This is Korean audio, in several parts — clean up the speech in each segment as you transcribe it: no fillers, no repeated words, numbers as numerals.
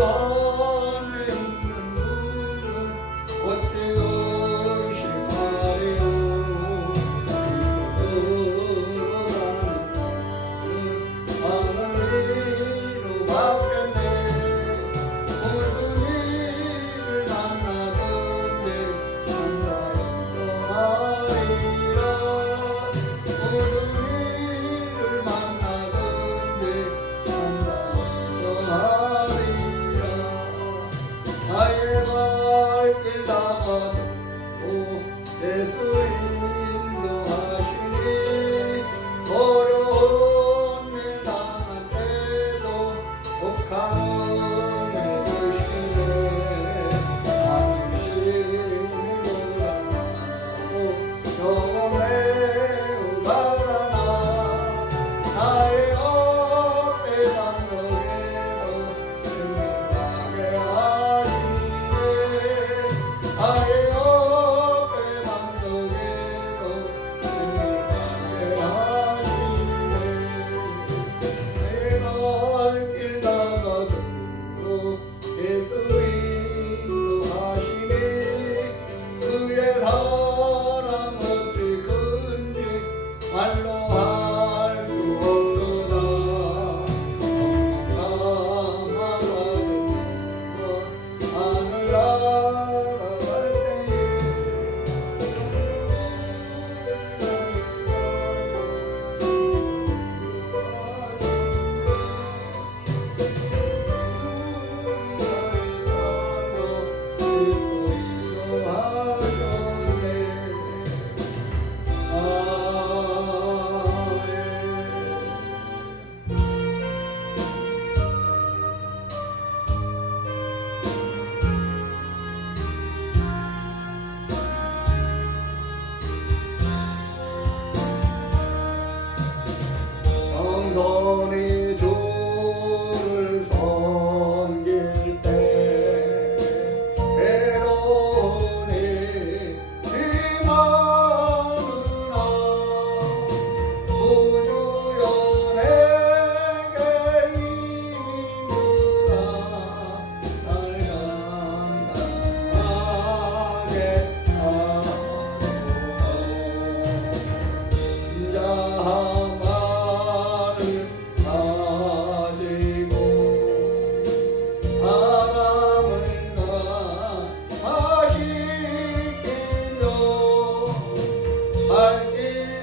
안에 있는 분을 어찌 의심하리요. 하늘이로 바뀌었네. 모든 일을 만나던데 한사람도 하리라. 모든 일을 만나던데 한사람도 하리라. 나의 발길 나가도 예수 인도하시니 어려운 일 당할 때도 꼭 강해 주시네. 당신이 돌아가고 영원히 바라나. 나의 어깨 반석에서 생명하게 하시네. 나의 어깨 반석에서 생명하게 하시네. 내가 길 나가도 예수 인도하시니 그의 사랑 어찌 큰지 말로 할 수 없도다. 하늘 날아갈 정선이 주를 섬길 때 외로우니 힘하느라 구주연에게 이르라. 날 감당하게 하소서. 가지고 바람을 가하시기로 발길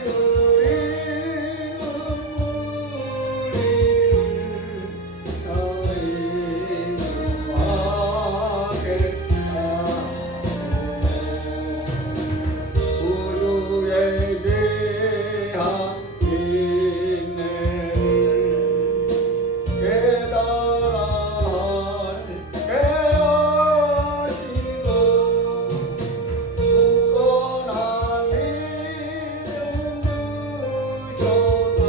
흐리는 무리를 인도하게 하소서. 구주의 귀한 인내를 깨달아 알게 하시고 굳건한 믿음 주셔도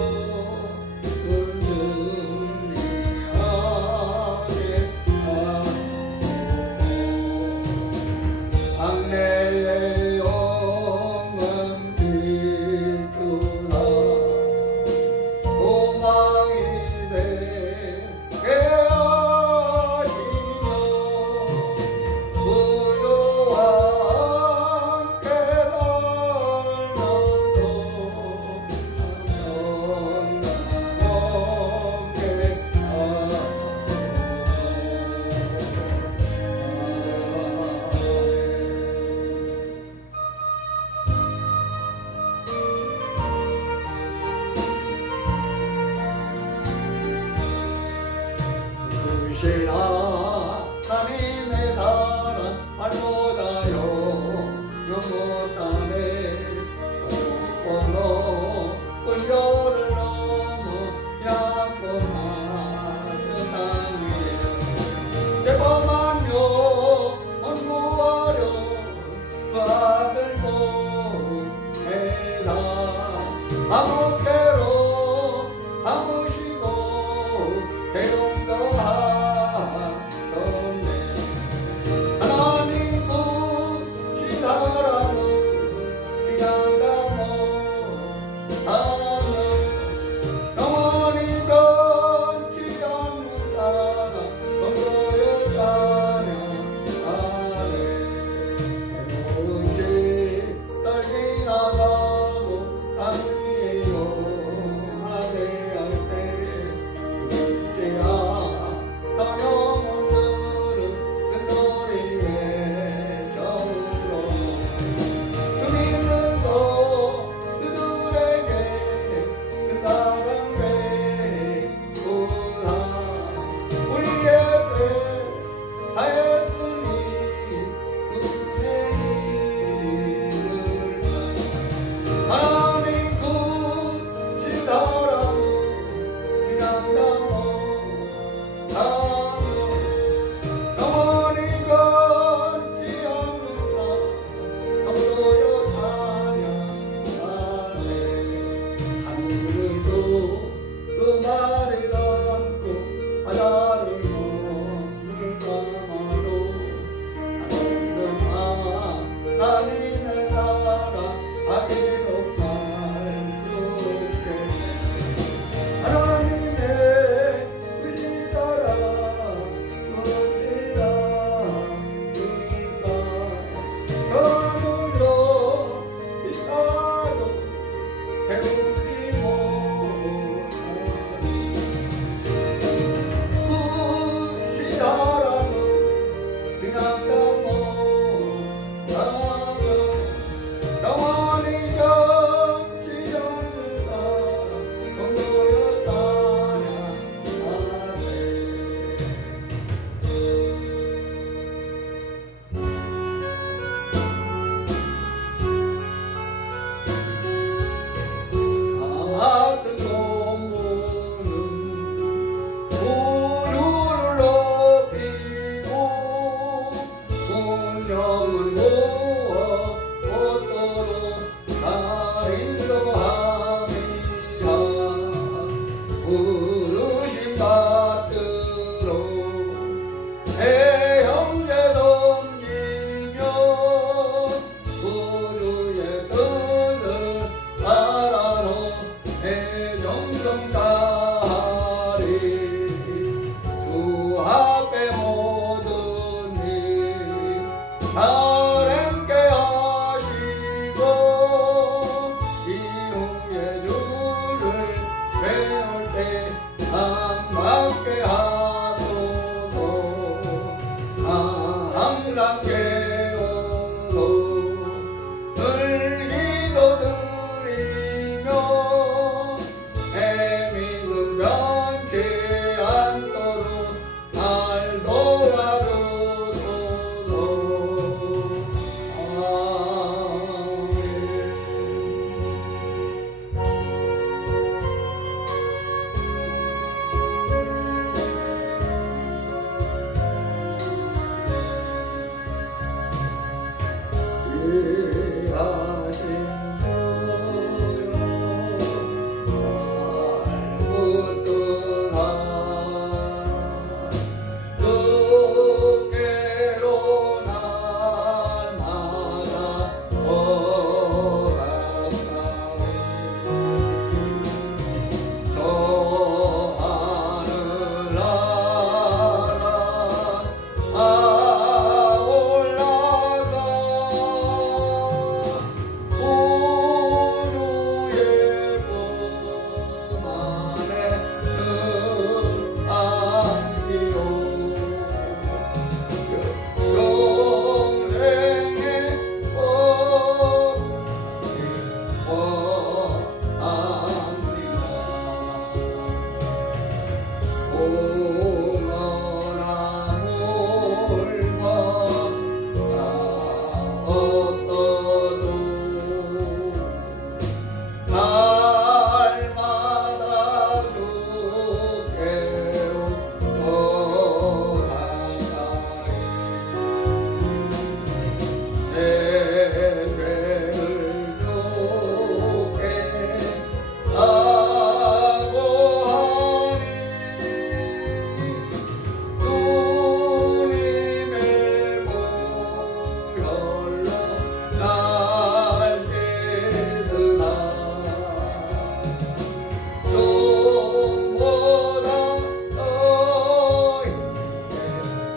든든히하게 하소서. 장래의 영원 비추사 소망이 되게 하시며 부요와 함께 살면서 영원하게 주신 하나님의 사랑 알보다요 영못 안에 서로 은별을 넘어 양고 낮은 땅 위에 제법만 영원 구하려 그 아들 보내다. 아무개로 담으시고 배움도 하던데 하나님 굳이 사랑을 지나가며 하는 영원히 변치 않는 나라 사람께 하시고 이후에 주를 배울 때 함께 하도록 항상 깨우고 늘 기도드리며 애미는 변치 않도록 날 도와주소서. 귀하신 주여 날 붙드사 주께로 날마다 더 가까이 저 하늘 나라 올라가 우주의 봄 안에 늘 안기요 영생의 공허나 몰과 없어도 날마다 주께로 더 가까이 내 죄를 주께 아고하니 주님의 보혈로 날 씻으라 눈보다 더 있게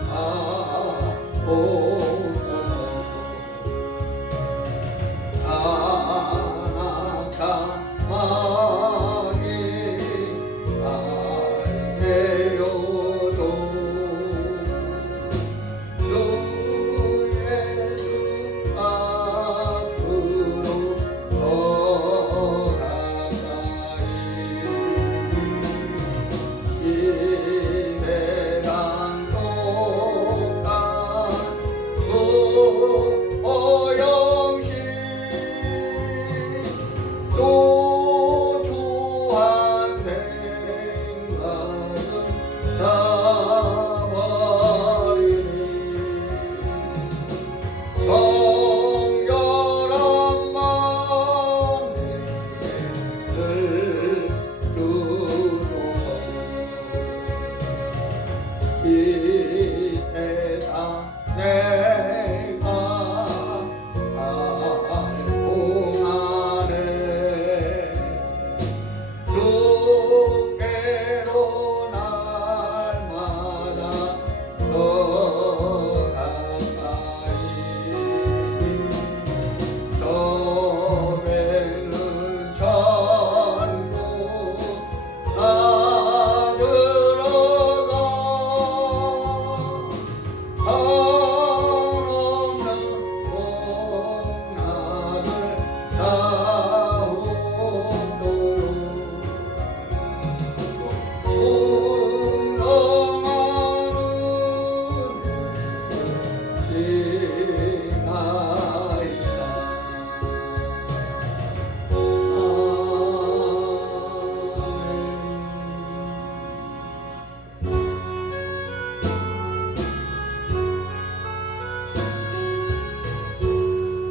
하옵소서. 안악함하기 알게요도 주 예수 앞으로 더 가까이 이 세상 똑같 무오영시 또 주한 생각은 다버리니 정결한 마음에 늘 주소서. 이 세상 내가 동안에 주께로 날마다 더 가까이 저 배는 전부 다 들어가 한없는 공락을 다오도록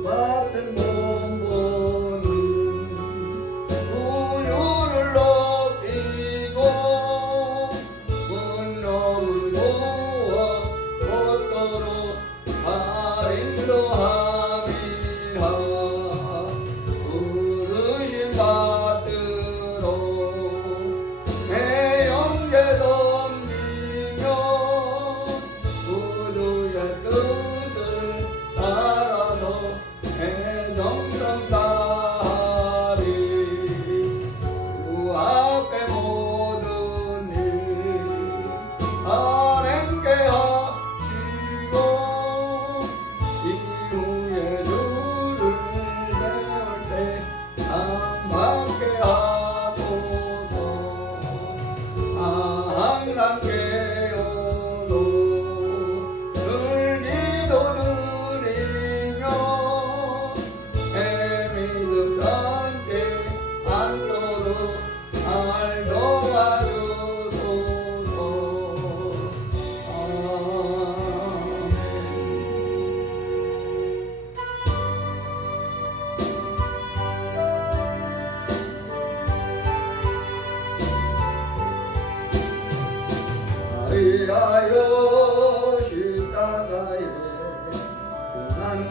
같은 몸보는 우유를 높이고 분놈을 부어 곧도로 할인도 함이라 부르심 받들어 내 영계 덤비며 우주의 뜻을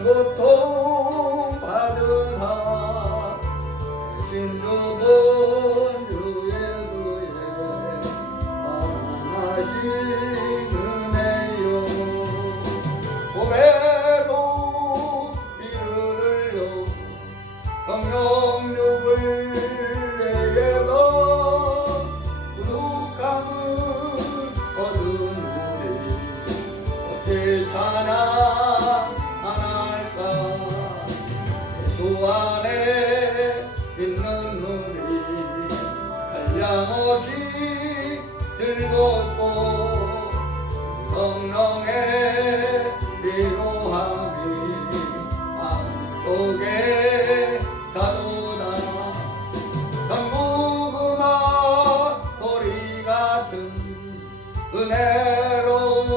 고통 받은 사 대신 죽은 주 예수의 사랑하신 은혜요 고개로 이를 흘려 성령육을 내게도 부족함을 얻은 우리 어찌 찬양할까 예수 안에 있는 우리 한량없이 즐겁고 성령의 위로함이 마음속에 가도다 전구구마 소리 같은 은혜로운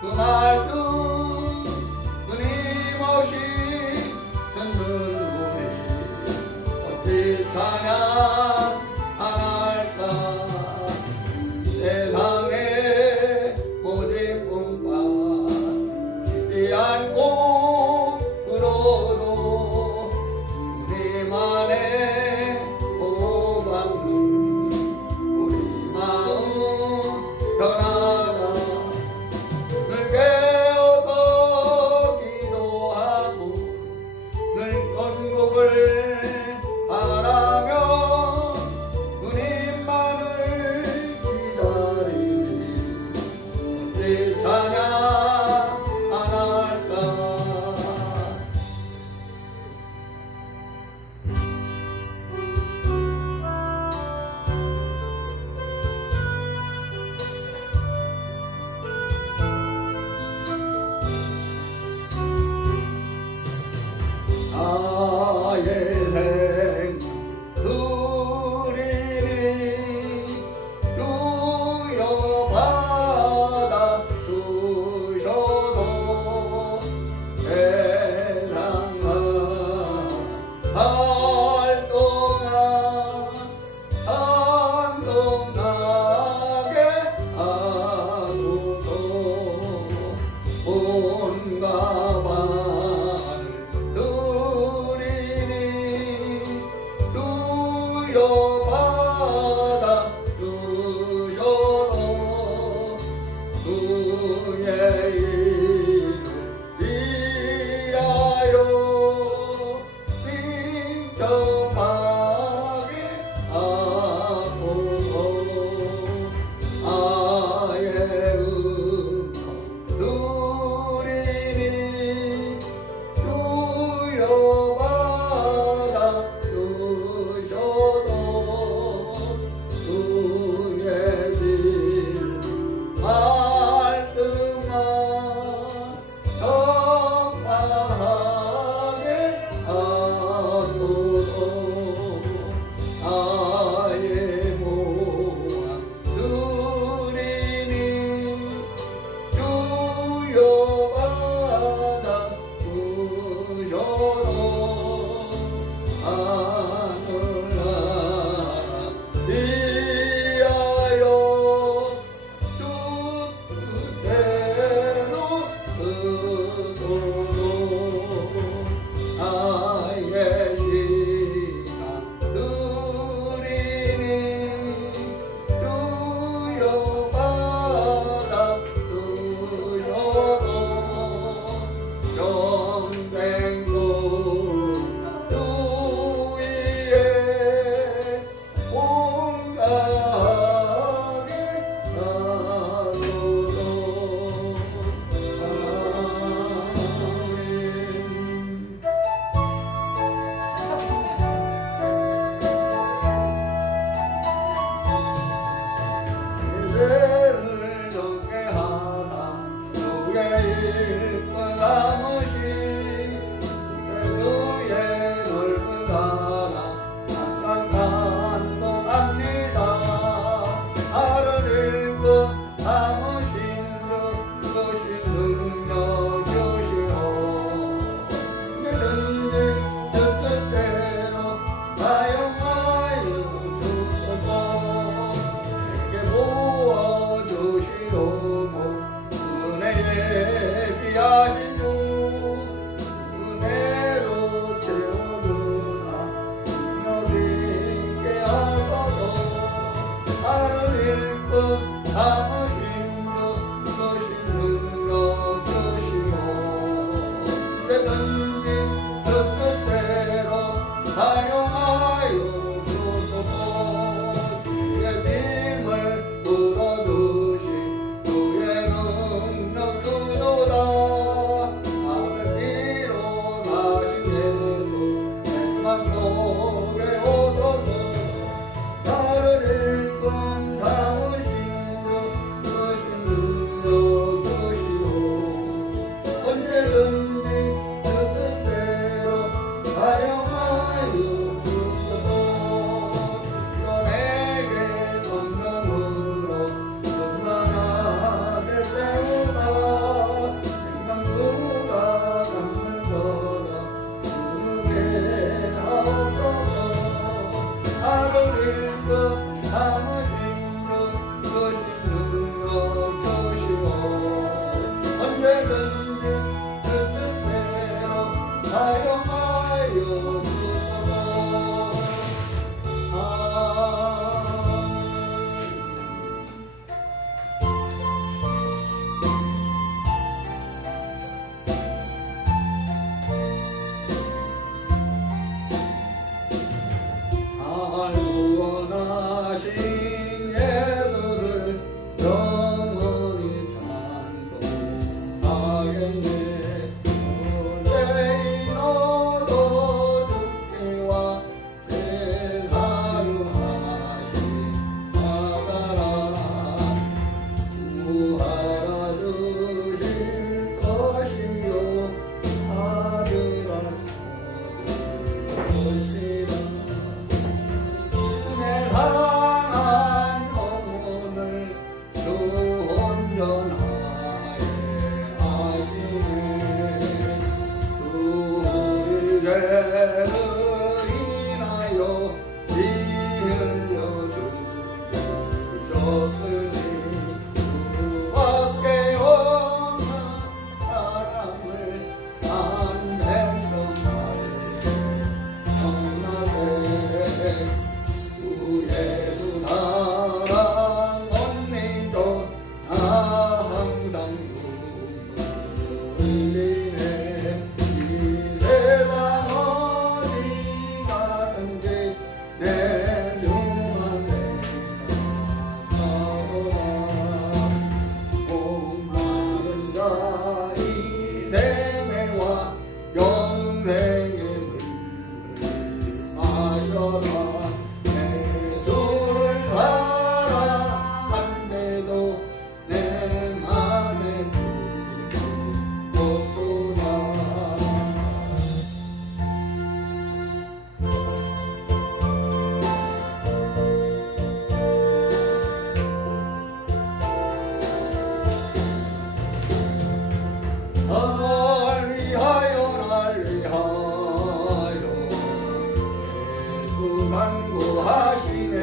그 말씀 끊임없이 듣는 우리 어찌 찬양 안 할까 세상의 모든 꿈과 쉽지 않고 그러도 우리만의 보호받는 우리 마음 변하다 늘 깨어서 기도하고 늘 건국을 바라며 주님만을 기다리니 어찌 찬양 안 할까 나의 생 누리니 주여 받아 주셔서 세상 활동하 감동하게 하소서 온갖 누리니 주여 받아 주셔서 주의 이름 위하여 칭찬하게 하소서 아의 음성 누리니 주여 받아 주셔서 주의 길 말씀만 전파하게 하소서 나의 모아 누리니 주여 받아 주셔서 하늘나라 위하여 주 뜻대로 쓰도록 나의 시간 누리니 주여 받아 주셔서 영생도 주 위에 온가하게 하소서 예배를 적게 하다 주의 일꾼 남으시 그의 넓은 나라 항상 감동합니다 나를 일꾼 남으신 주 주신 능력 주시오 믿는 주 뜻대로 사용하여 주소서 내게 모아주시려고 은혜에 비하신 주 흘리네. 이 세상 어디 가든지 내 주만 생각하라. 온 마른 자이 대매와 영생의 물을 마셔라. 내 주를 사랑한데도 내 맘에 두렵구나. 날 위하여 날 위하여 예수 간구하시네.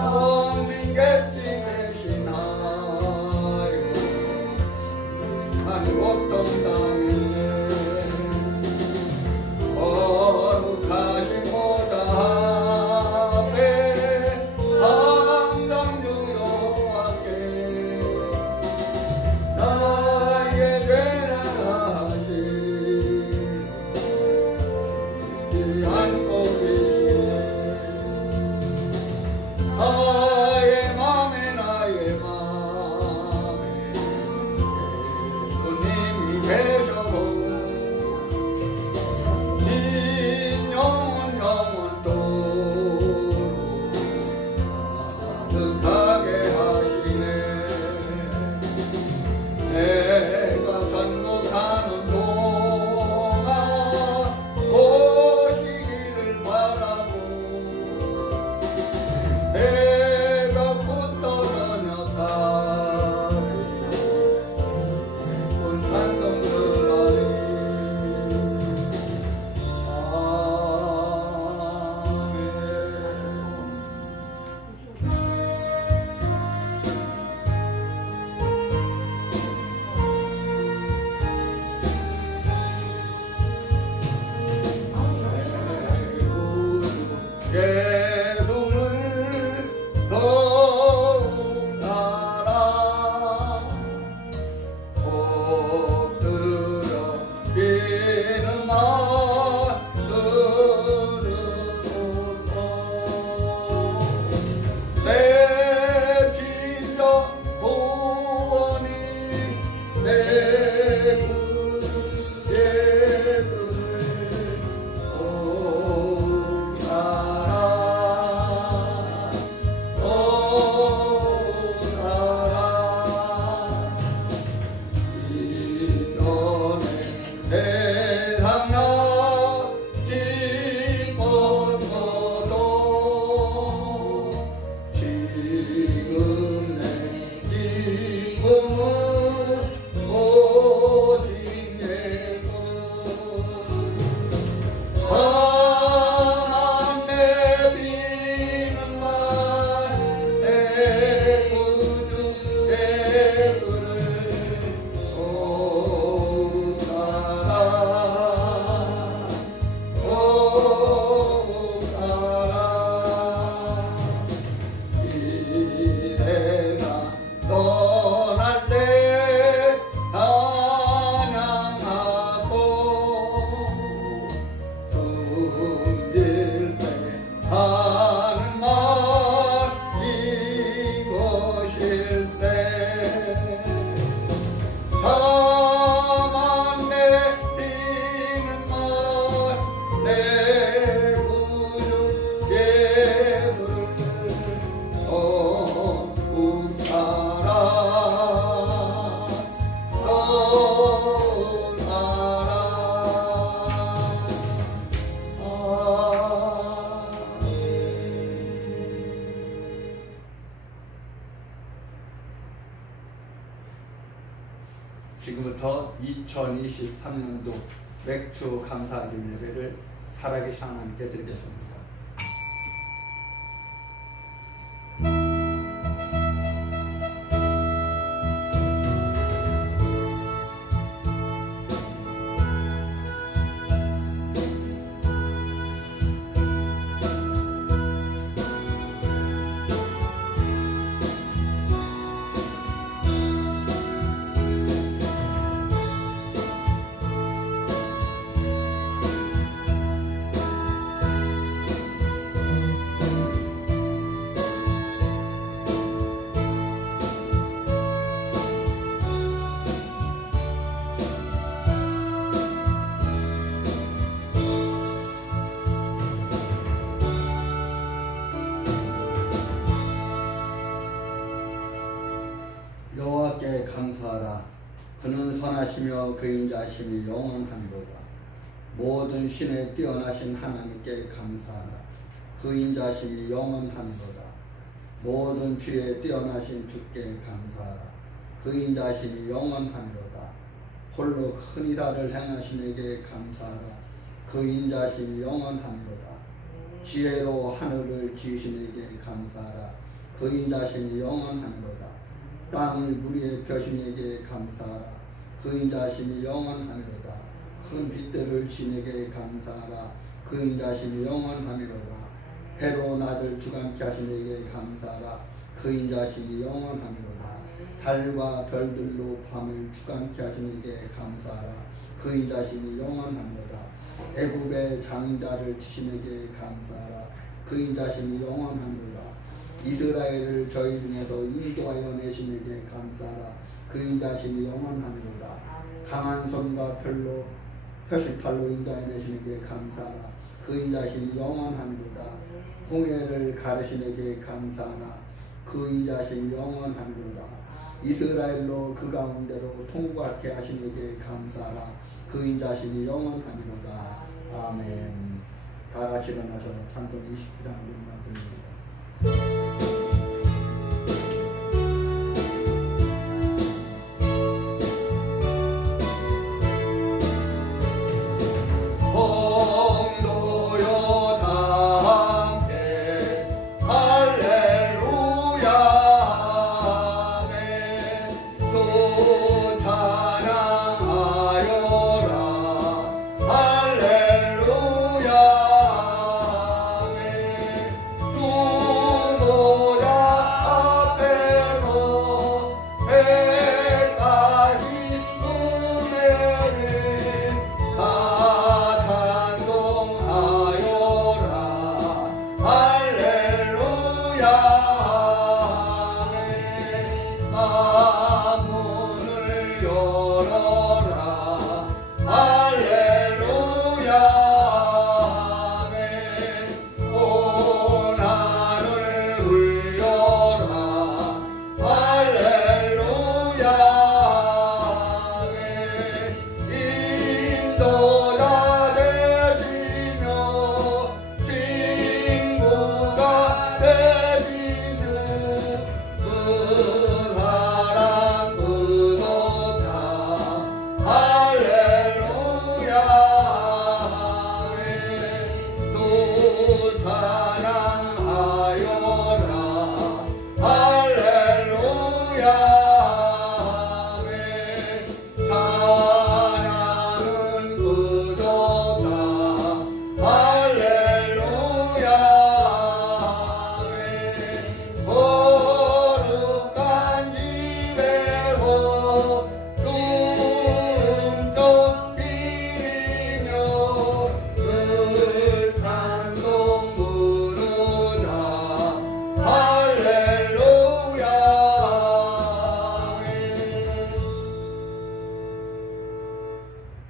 성민객지 대신하여 한 고통 당했네. 거룩하신 보좌 앞에 항상 주 여호와께 나의 죄를 하시지 않고 계시네. 나의 맘에 예수님이 계셔도 네 영원토록 가득하게 하시네. 내가 전국 가는 동안 오시기를 바라고 내가 붙어 저녁까지 온 찬송 들으리. 예수를 더욱 따라 엎드려 비는 말 들으소서. 내 진정 구원이 내 구주 예수를 더욱 사랑 더욱 사랑. 이전에 세상 나 기뻤어도 지금 내 기쁨은 오직 예수. 가만 내비는 말 내 구주 예수를 더욱 사랑 더욱 사랑. 이 세상 떠날 때 찬양하고 숨길 때 하는 말 이것일세. 가만 내비는 말 내 구주 예수를 더욱 사랑 더욱 사랑. 지금부터 2023년도 맥주 감사드림 예배를 살아계신 하나님께 드리겠습니다. 감사하라. 그는 선하시며 그 인자심이 영원하미로다. 모든 신에 뛰어나신 하나님께 감사하라. 그 인자심이 영원하미로다. 모든 주에 뛰어나신 주께 감사하라. 그 인자심이 영원하미로다. 홀로 큰 이사를 행하신 이에게 감사하라. 그 인자심이 영원하미로다. 지혜로 하늘을 지으신 이에게 감사하라. 그 인자심이 영원하미로다. 땅을 물 위에 펴신 이에게 감사하라. 그 인자심이 영원하미로다. 큰 빛들을 진 이에게 감사하라. 그 인자심이 영원하미로다. 해로 낮을 주관케 하신 이에게 감사하라. 그 인자심이 영원하미로다. 달과 별들로 밤을 주관케 하신 이에게 감사하라. 그 인자심이 영원하미로다. 애굽의 장자를 치신 이에게 감사하라. 그 인자심이 영원하미로다. 이스라엘을 저희 중에서 인도하여 내신 이에게 감사하라. 그 인자심이 영원하미로다. 강한 손과 별로 표시팔로 인도하여 내신 이에게 감사하라. 그 인자심이 영원하미로다. 홍해를 가르신 이에게 감사하라. 그 인자심이 영원하미로다. 이스라엘로 그 가운데로 통과케 하신 이에게 감사하라. 그 인자심이 영원하미로다. 아멘. 다 같이 일어나서 찬송 20기를 부릅니다.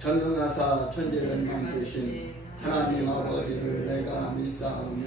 전능하사 천지를 만드신 하나님 아버지를 내가 믿사오며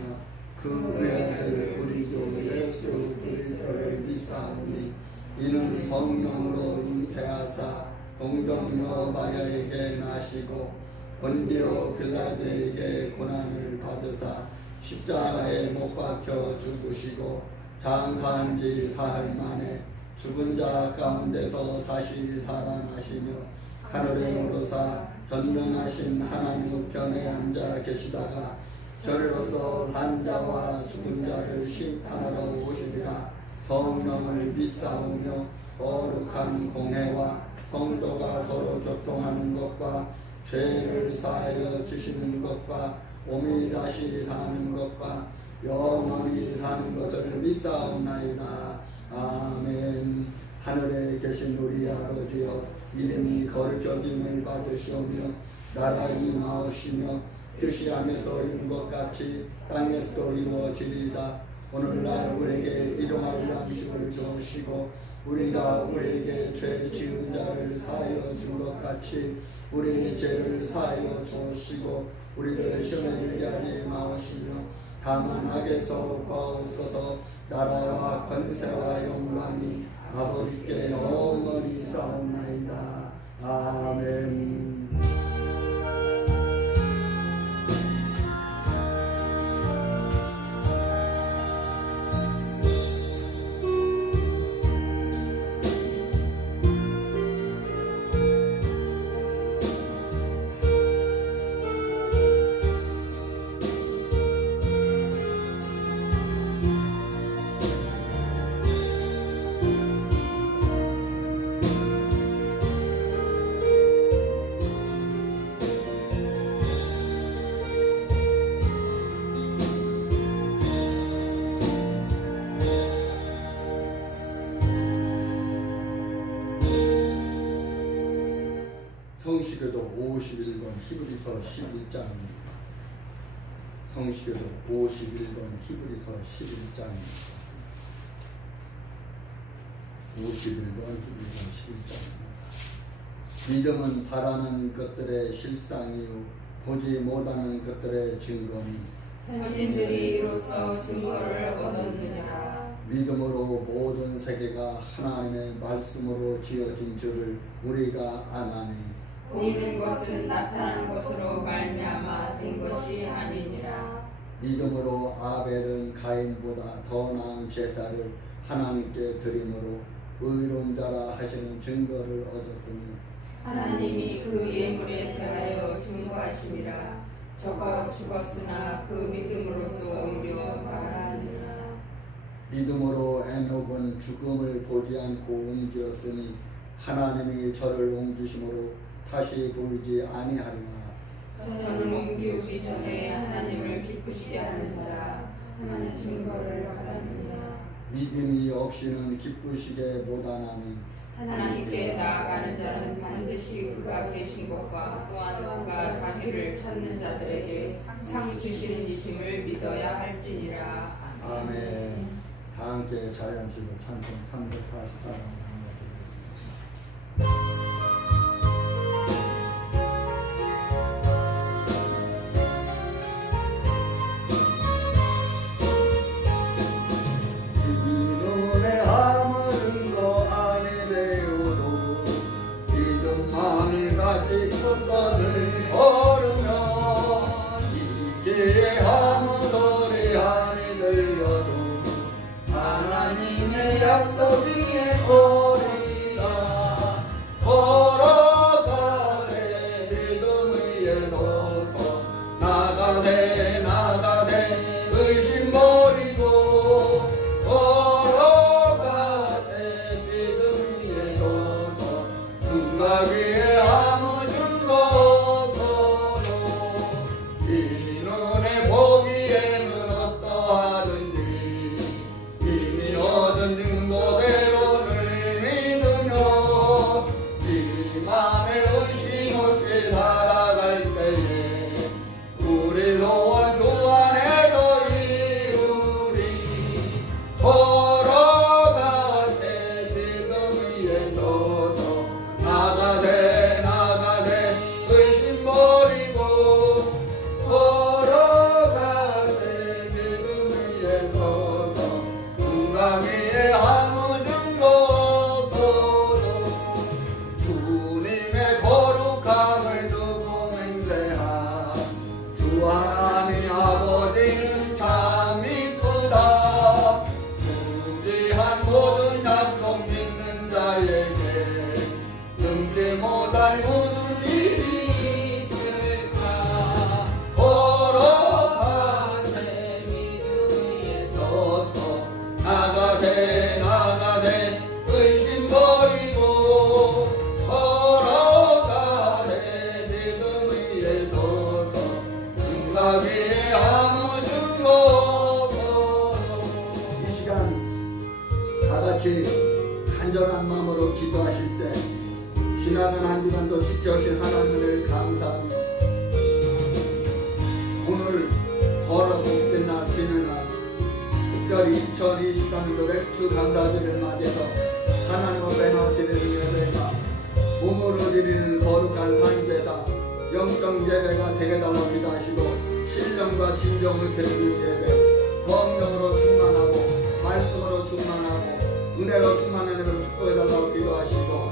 그 외아들 우리 주 예수 그리스도를 믿사오니 이는 성령으로 잉태하사 동정녀 마리아에게 나시고 본디오 빌라도에게 고난을 받으사 십자가에 못 박혀 죽으시고 장사한 지 사흘 만에 죽은 자 가운데서 다시 살아나시며 하늘에 오르사 전능하신 하나님 우편에 앉아 계시다가 저리로서 산 자와 죽은 자를 심판하러 오시리라. 성령을 믿사오며 거룩한 공회와 성도가 서로 교통하는 것과 죄를 사하여 주시는 것과 오미 다시 사는 것과 영원히 사는 것을 믿사옵나이다. 아멘. 하늘에 계신 우리 아버지여, 이름이 거룩히 여김을 받으시오며 나라 임하옵시며 뜻이 하늘에서 이룬 것 같이 땅에서도 이루어지리이다. 오늘날 우리에게 일용할 양식을 주시고 우리가 우리에게 죄 지은 자를 사하여 준 것 같이 우리의 죄를 사하여 주시고 우리를 시험에 들게 하지 마시며 다만 악에서 구하옵소서. 나라와 권세와 영광이 아버지께 영원히 싸움나이다. 아멘. 성시교도 51권 히브리서 11장입니다. 성시교도 51권 히브리서 11장입니다. 51권 히브리서 11장입니다. 믿음은 바라는 것들의 실상이요 보지 못하는 것들의 증거니 선진들이 이로써 증거를 얻었느니라. 믿음으로 모든 세계가 하나님의 말씀으로 지어진 줄을 우리가 아나니 보이는 것은 나타난 것으로 말미암아 된 것이 아니니라. 믿음으로 아벨은 가인보다 더 나은 제사를 하나님께 드림으로 의로운 자라 하시는 증거를 얻었으니 하나님이 그 예물에 대하여 증거하심이라. 저가 죽었으나 그 믿음으로써 오히려 말하니라. 믿음으로 에녹은 죽음을 보지 않고 옮겼으니 하나님이 저를 옮기심으로 다시 보이지 아니하리라. 저를 옮기기 전에 하나님을 기쁘시게 하는 자라. 하나님 증거를 받았느니라. 믿음이 없이는 기쁘시게 못하나니 하나님께 나아가는 자는 반드시 그가 계신 것과 또한 그가 자기를 찾는 자들에게 상 주시는 이심을 믿어야 할지니라. 아멘. 다 함께 자리하시고 찬송 344번 드리겠습니다. 을 걸으며 이게 아무 소리 아니 들려도 하나님의 약속 위에 소리가 걸어가세 믿음 위에 서서 나가세 나가세 의심 버리고 걸어가세 믿음 위에 서서 눈가 위에 아무 간절한 마음으로 기도하실 때 지나간 한 주간도 지켜주신 하나님을 감사하며 오늘 걸어 복된 날 지는 날 특별히 2023년도 맥주 감사주를 맞이해서 하나님 앞에 나드리는 예배가 몸으로 드리는 거룩한 상제사 영적 예배가 되게 달라고 기도하시고 신령과 진정을 드리는 예배 성령으로 충만하고 말씀으로 충만하고 은혜로 충만한 은혜로 축복해달라고 기도하시고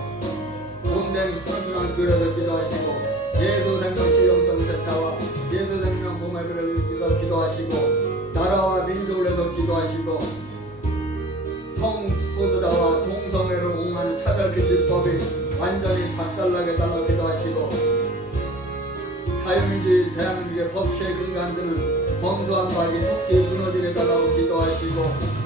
온된 천수랑 교회에서 기도하시고 예수 생명치 영성센터와 예수 생명 봉회를 위해서 기도하시고 나라와 민족을 위해서 기도하시고 성소수자와 동성애를 옹호하는 차별금지법이 완전히 박살나게 달라고 기도하시고 자유민주주의 대한민국의 법치에 근간되는 검소한 박이 속히 무너지게 달라고 기도하시고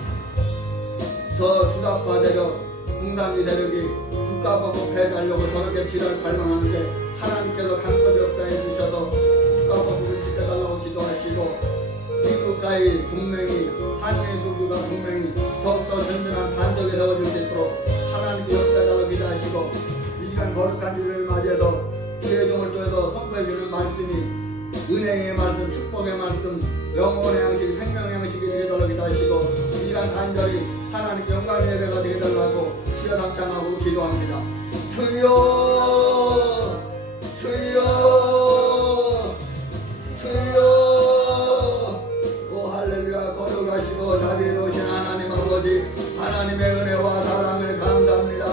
저 주사파 세력, 공산주의 세력이 국가법을 폐지하려고 저렇게 지랄 발명하는데 하나님께서 강권 역사해 주셔서 국가법을 지켜달라고 기도하시고 미국과의 동맹이 한미 수구가 동맹이 더욱더 든든한 반석에 세워질 수 있도록 하나님께 역사달라고 기도하시고 이 시간 거룩한 주를 맞이해서 주의 종을 통해서 선포해주는 말씀이 은혜의 말씀, 축복의 말씀, 영혼의 양식, 생명의 양식이 되게달라고 기도하시고 이 시간 간절히 하나님께 영광의 예배가 되게달라고 치여 담창하고 기도합니다. 주여 주여 주여 오 할렐루야. 거룩하시고 자비로우신 하나님 아버지 하나님의 은혜와 사랑을 감사합니다.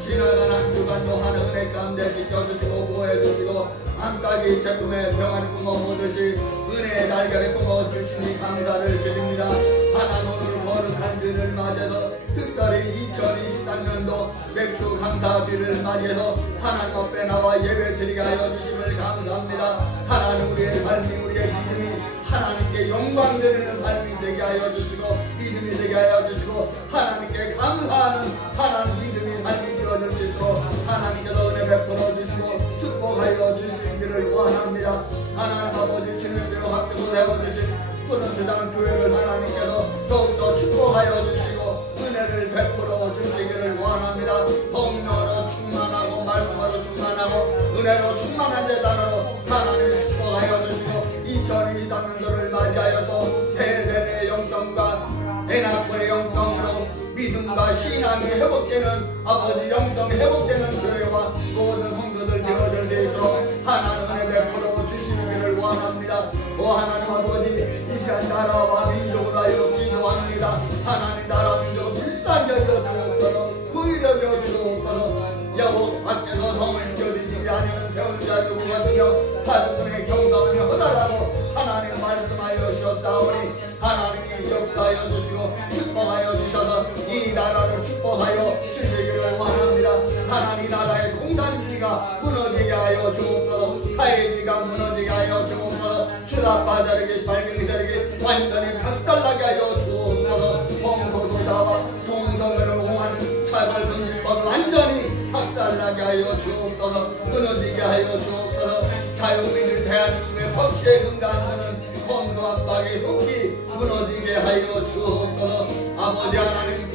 지나간 한 주간도 하는 은혜 가운데 지켜주시고 보호해주시고 암까지 제 꿈에 평안을 품어오듯이 은혜의 날개를 품어주시니 감사를 드립니다. 하나님 오늘 거룩한 주를 맞이해서 특별히 2023년도 맥주 감사주를 맞이해서 하나님 앞에 나와 예배 드리게 하여 주심을 감사합니다. 하나님 우리의 삶이 우리의 믿음이 하나님께 영광 드리는 삶이 되게 하여 주시고 믿음이 되게 하여 주시고 하나님께 감사하는 하나님 믿음이 삶이 되어질 수 있도록 하나님께서 은혜 베풀어 주시고 축복하여 주시기를 원합니다. 하나님 아버지 주님께로 합주고 세워주신 푸른 주당 교회를 하나님께서 더욱더 축복하여 주시고 은혜를 베풀어 주시기를 원합니다. 성령으로 충만하고 말씀으로 충만하고 은혜로 충만한 재단으로 하나님을 축복하여 주시고 2023년도를 맞이하여서 대대의 영성과 애나권의 영성으로 믿음과 신앙이 회복되는 아버지 영성이 회복되는 교회와 모든 성도들 되어질 수 있도록 하나님 은혜 베풀어 주시기를 원합니다. 오 하나님 아버지 이 시간 나라와 민족을 하여 기도합니다. 하나님 나라 민족을 불쌍히 여겨 주옵소서 구히 여겨 주옵소서 여보 밖에서 성을 지켜주시지 아니면 세우는 자 누구가 되며 하늘의 경사하며 허다라고 하나님 말씀하여 주셨사오니 하나님이 역사하여 주시고 축복하여 주셔서 이 나라를 축복하여 주시기를 원합니다. 하나님 나라의 공산주의가 무너지게 하여 주옵소서 하이지가 무너지게 하여 주옵소서 주사파 세력이 발경 세력이 완전히 박살나게 하여 주옵소서 성소수자와 동성애를 옹호하는 차별금지법을 완전히 박살나게 하여 주옵소서 무너지게 하여 주옵소서 자유민주 대한민국의 법치에 근간하는 검소한 박이 속히 무너지게 하여 주옵소서 아버지 하나님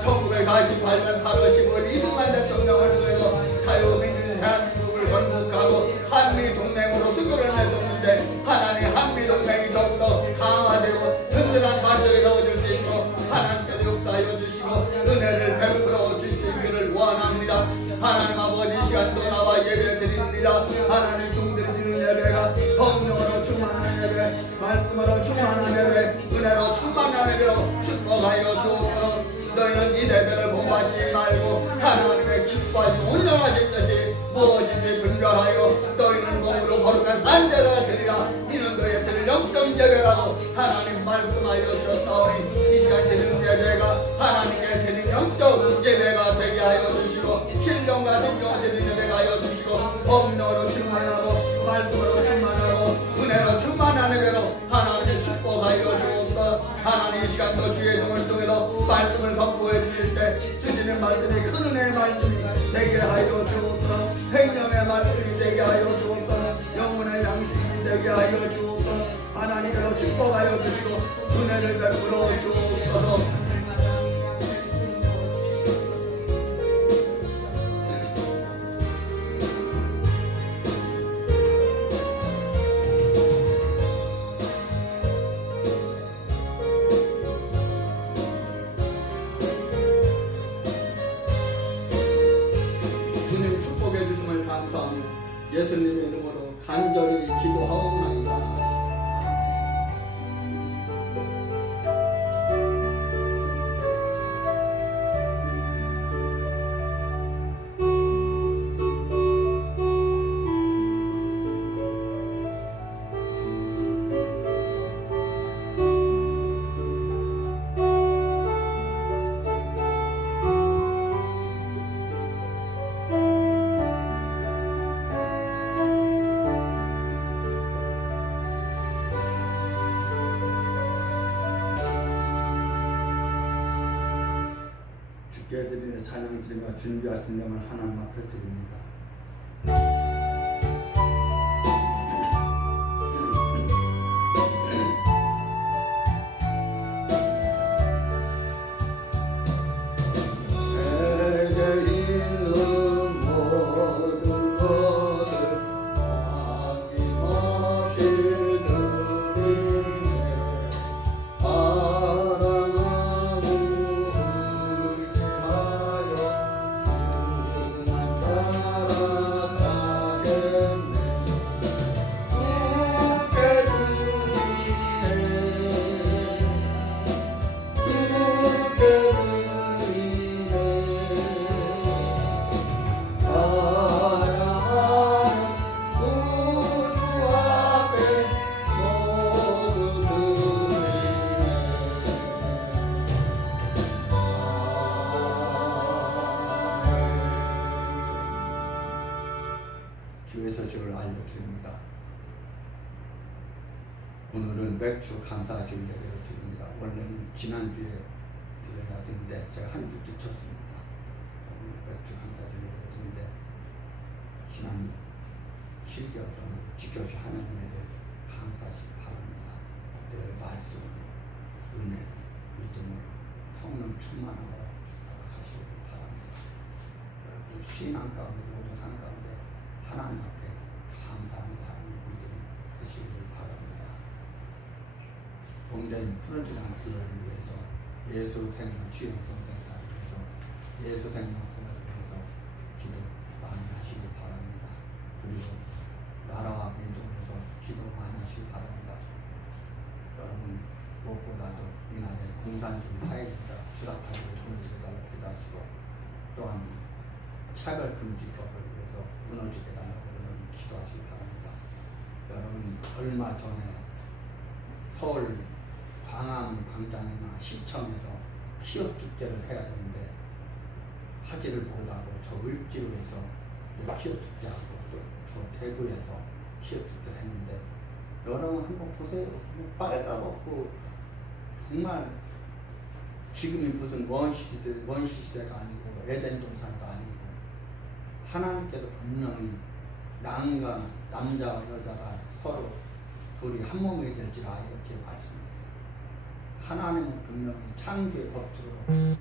1948년 8월 15일 이승만 대통령을 통해서 자유민주 대한민국을 건국하고 한미동맹으로 수교를 맺었는데 하나님 한미동맹이 더욱더 강화되고 든든한 반석에 세워질 수 있도록 하나님께서 역사하여 주시고 은혜를 베풀어 주시기를 원합니다. 하나님 아버지 시간도 나와 예배 드립니다. 하나님 종들이 드리는 예배가 성령으로 충만한 예배 말씀으로 충만한 예배 은혜로 충만한 예배로 축복하여 주옵소서 너희는 이 세대를 본받지 말고 하나님의 기뻐하시고 온전하신 뜻이 무엇인지 분별하여 너희는 몸으로 거룩한 산제를 드리라 이는 너희의 들 영적 예배라고 하나님 말씀하여 주셨사오니 이 시간 드리는 예배가 하나님께 드린 영적 예배가 되게 하여 주시고 신령과 성경을 드리는 예배가 하여 주시고 법령으로 충만하고 말씀으로 충만하고 은혜로 충만한 예배로 하나님의 축복하여 주옵소서. 하나님 이 시간도 주의 종을 통해서 말씀을 선포해 주실 때 주시는 말씀이 큰 은혜의 말씀이 되게 하여 주옵소서. 생명의 말씀이 되게 하여 주옵소서. 영혼의 양식이 되게 하여 주옵소서. 하나님께서 축복하여 주시고 은혜를 베풀어 주옵소서. 주님 축복해 주심을 감사하며 예수님의 이름으로 간절히 기도하옵나이다. 주께 드리며 찬양 드리며 준비하신 점을 하나님 앞에 드립니다. 교회 소식을 알려드립니다. 오늘은 맥주 감사 주일을 드립니다. 원래는 지난주에 드려야 되는데 제가 한 주 늦췄습니다. 오늘 맥주 감사 주일을 드리는데 지난 7개월 동안 지켜주신 하나님에게 감사하시기 바랍니다. 내 말씀으로 은혜로 믿음으로 성령 충만하고 나아가시기 바랍니다. 여러분 신앙 가운데 모든 상 가운데 하나님 앞에 감사하는 삶을 믿음이 되시기를 바랍니다. 봉된 푸른지랑 기도를 위해서 예수 생명 취영 선생님을 위해서 예수 생명 공연을 위해서 기도 많이 하시기 바랍니다. 그리고 나라와 민족을 위해서 기도 많이 하시기 바랍니다. 여러분 무엇보다도 이날에 공산주의 사회주의자 추락하고 무너지게 달라고 기도하시고 또한 차별금지법을 위해서 무너지게 달라고 여러분 기도하시기 바랍니다. 여러분 얼마 전에 서울 광화문 광장이나 시청에서 키오축제를 해야 되는데 하지를 못하고 저 을지로에서 키오축제하고 또 저 대구에서 키오축제를 했는데 여러분 한번 보세요. 빨갛고 정말 지금이 무슨 원시시대가 아니고 에덴 동산도 아니고 하나님께서 분명히 남자와 여자가 서로 둘이 한 몸이 될지라 이렇게 말씀하세요. 하나님은 분명히 창조의 법칙으로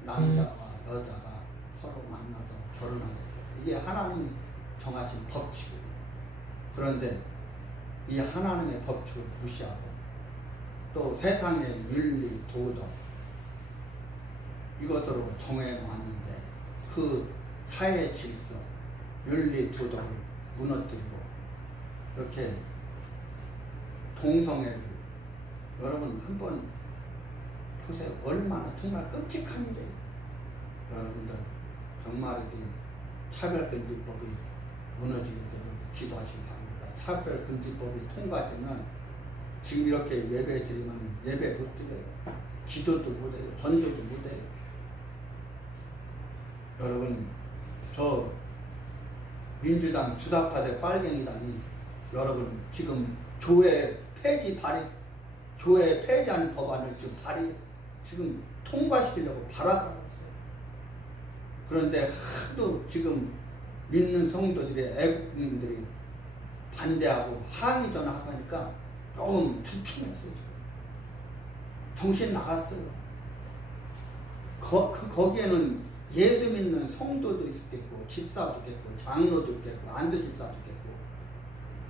남자와 여자가 서로 만나서 결혼하게 되었어요. 이게 하나님이 정하신 법칙이에요. 그런데 이 하나님의 법칙을 무시하고 또 세상의 윤리, 도덕 이것으로 정해놨는데 그 사회 질서, 윤리, 도덕을 무너뜨리고 이렇게 동성애를 여러분 한번 보세요. 얼마나 정말 끔찍한 일이에요. 여러분들 정말이지 차별금지법이 무너지기 위해서 기도하시기 바랍니다. 차별금지법이 통과되면 지금 이렇게 예배 드리면 예배 못 드려요. 기도도 못해요. 전도도 못해요. 여러분 저 민주당 주사파대 빨갱이당이 여러분 지금 교회 폐지하는 법안을 지금 통과시키려고 발악하고 있어요. 그런데 하도 지금 믿는 성도들이 애국민들이 반대하고 항의 전화하고 하니까 조금 주춤했어요. 정신 나갔어요. 거기에는 예수 믿는 성도도 있겠고 집사도 있겠고 장로도 있겠고 안수집사도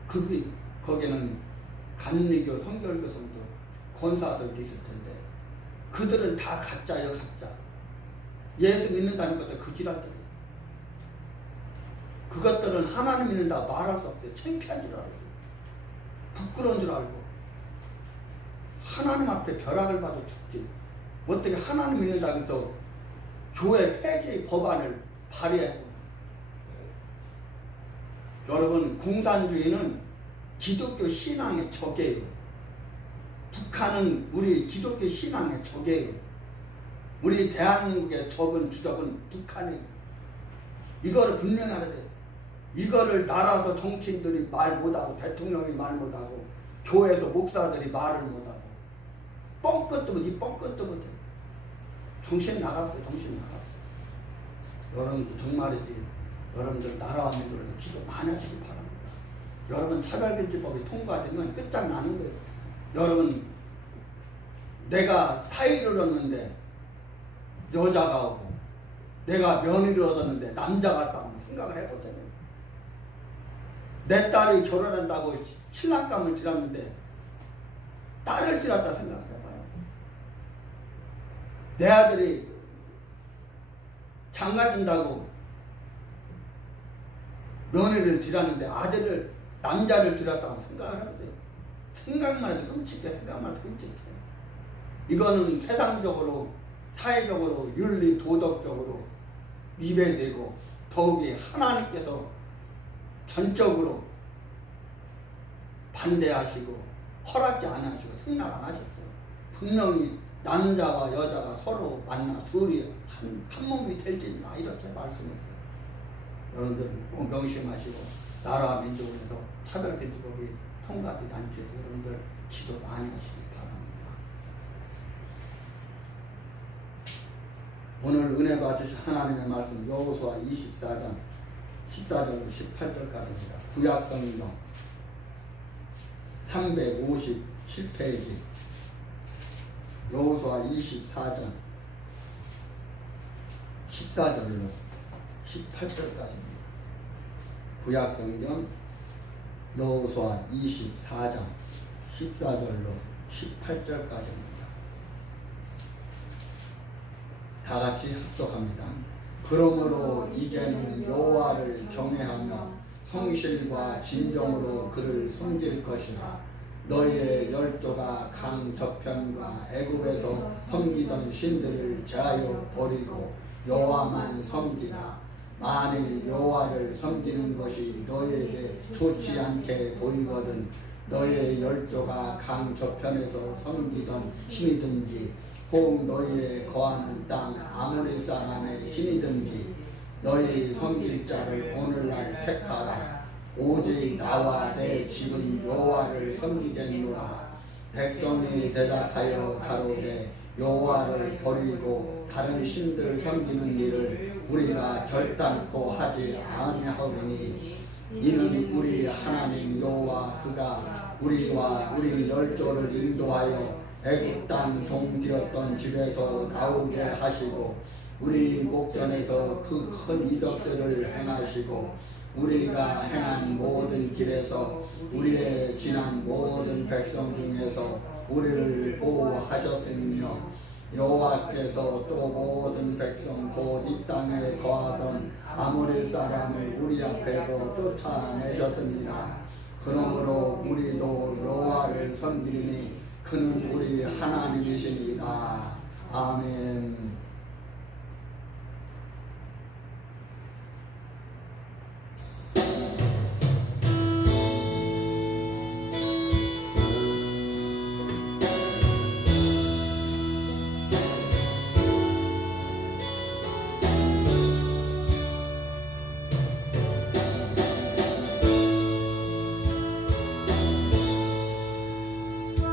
있겠고 거기에는 감리교 성결교 성도 권사들이 있을 텐데 그들은 다 가짜예요. 가짜. 예수 믿는다는 것도 그 지랄들이에요. 그것들은 하나님 믿는다 말할 수 없대요. 창피한 줄 알고 부끄러운 줄 알고 하나님 앞에 벼락을 맞아 죽지. 어떻게 하나님 믿는다고 해서 교회 폐지 법안을 발의하고. 여러분 공산주의는 기독교 신앙의 적이에요. 북한은 우리 기독교 신앙의 적이에요. 우리 대한민국의 적은 주적은 북한이에요. 이거를 분명히 알아야 돼요. 이거를 나라에서 정치인들이 말 못하고 대통령이 말 못하고 교회에서 목사들이 말을 못하고 뻥끗도 못해. 정신 나갔어요. 정신 나갔어요. 여러분 정말이지 여러분들 나라와 민족을 위해서 기도 많이 하시기 바랍니다. 여러분 차별금지법이 통과되면 끝장나는 거예요. 여러분 내가 사위를 얻었는데 여자가 오고 내가 며느리를 얻었는데 남자가 왔다고 생각을 해보세요. 내 딸이 결혼한다고 신랑감을 들었는데 딸을 들었다 생각을 해봐요. 내 아들이 장가준다고 며느리를 들었는데 아들을 남자를 들었다고 생각을 해보세요. 생각만 해도 끔찍해. 생각만 해도 끔찍해. 이거는 세상적으로 사회적으로 윤리 도덕적으로 위배되고 더욱이 하나님께서 전적으로 반대하시고 허락지 안 하시고 승낙 안 하셨어요. 분명히 남자와 여자가 서로 만나 둘이 한 몸이 될지니라 이렇게 말씀했어요. 여러분들 꼭 명심하시고 나라와 민족을 위해서 차별금지법이 통과되지 않기 위해서 여러분들 기도 많이 하시기 바랍니다. 오늘 은혜 받으실 하나님의 말씀 여호수아 24장 14절로 18절까지입니다. 구약성경 357페이지 여호수아 24장 14절로 18절까지입니다. 구약성경 여호수아 24장 14절로 18절까지입니다. 다같이 합독합니다. 그러므로 이제는 여호와를 경외하며 성실과 진정으로 그를 섬길 것이라. 너희의 열조가 강 저편과 애굽에서 섬기던 신들을 제하여 버리고 여호와만 섬기라. 만일 여호와를 섬기는 것이 너희에게 좋지 않게 보이거든 너희의 열조가 강 저편에서 섬기던 신이든지 혹 너희의 거하는 땅 아모리 사람의 신이든지 너희 섬길 자를 오늘날 택하라. 오직 나와 내 집은 여호와를 섬기겠노라. 백성이 대답하여 가로되 여호와를 버리고 다른 신들 섬기는 일을 우리가 결단코 하지 아니하오니 이는 우리 하나님 여호와 그가 우리와 우리 열조를 인도하여 애굽 땅 종되었던 집에서 나오게 하시고 우리 목전에서 그 큰 이적들을 행하시고 우리가 행한 모든 길에서 우리의 지난 모든 백성 중에서 우리를 보호하셨으며 여호와께서 또 모든 백성 곧 이 땅에 거하던 아모리 사람을 우리 앞에서 쫓아내셨습니다. 그러므로 우리도 여호와를 섬기리니 그는 우리 하나님이시니이다. 아멘.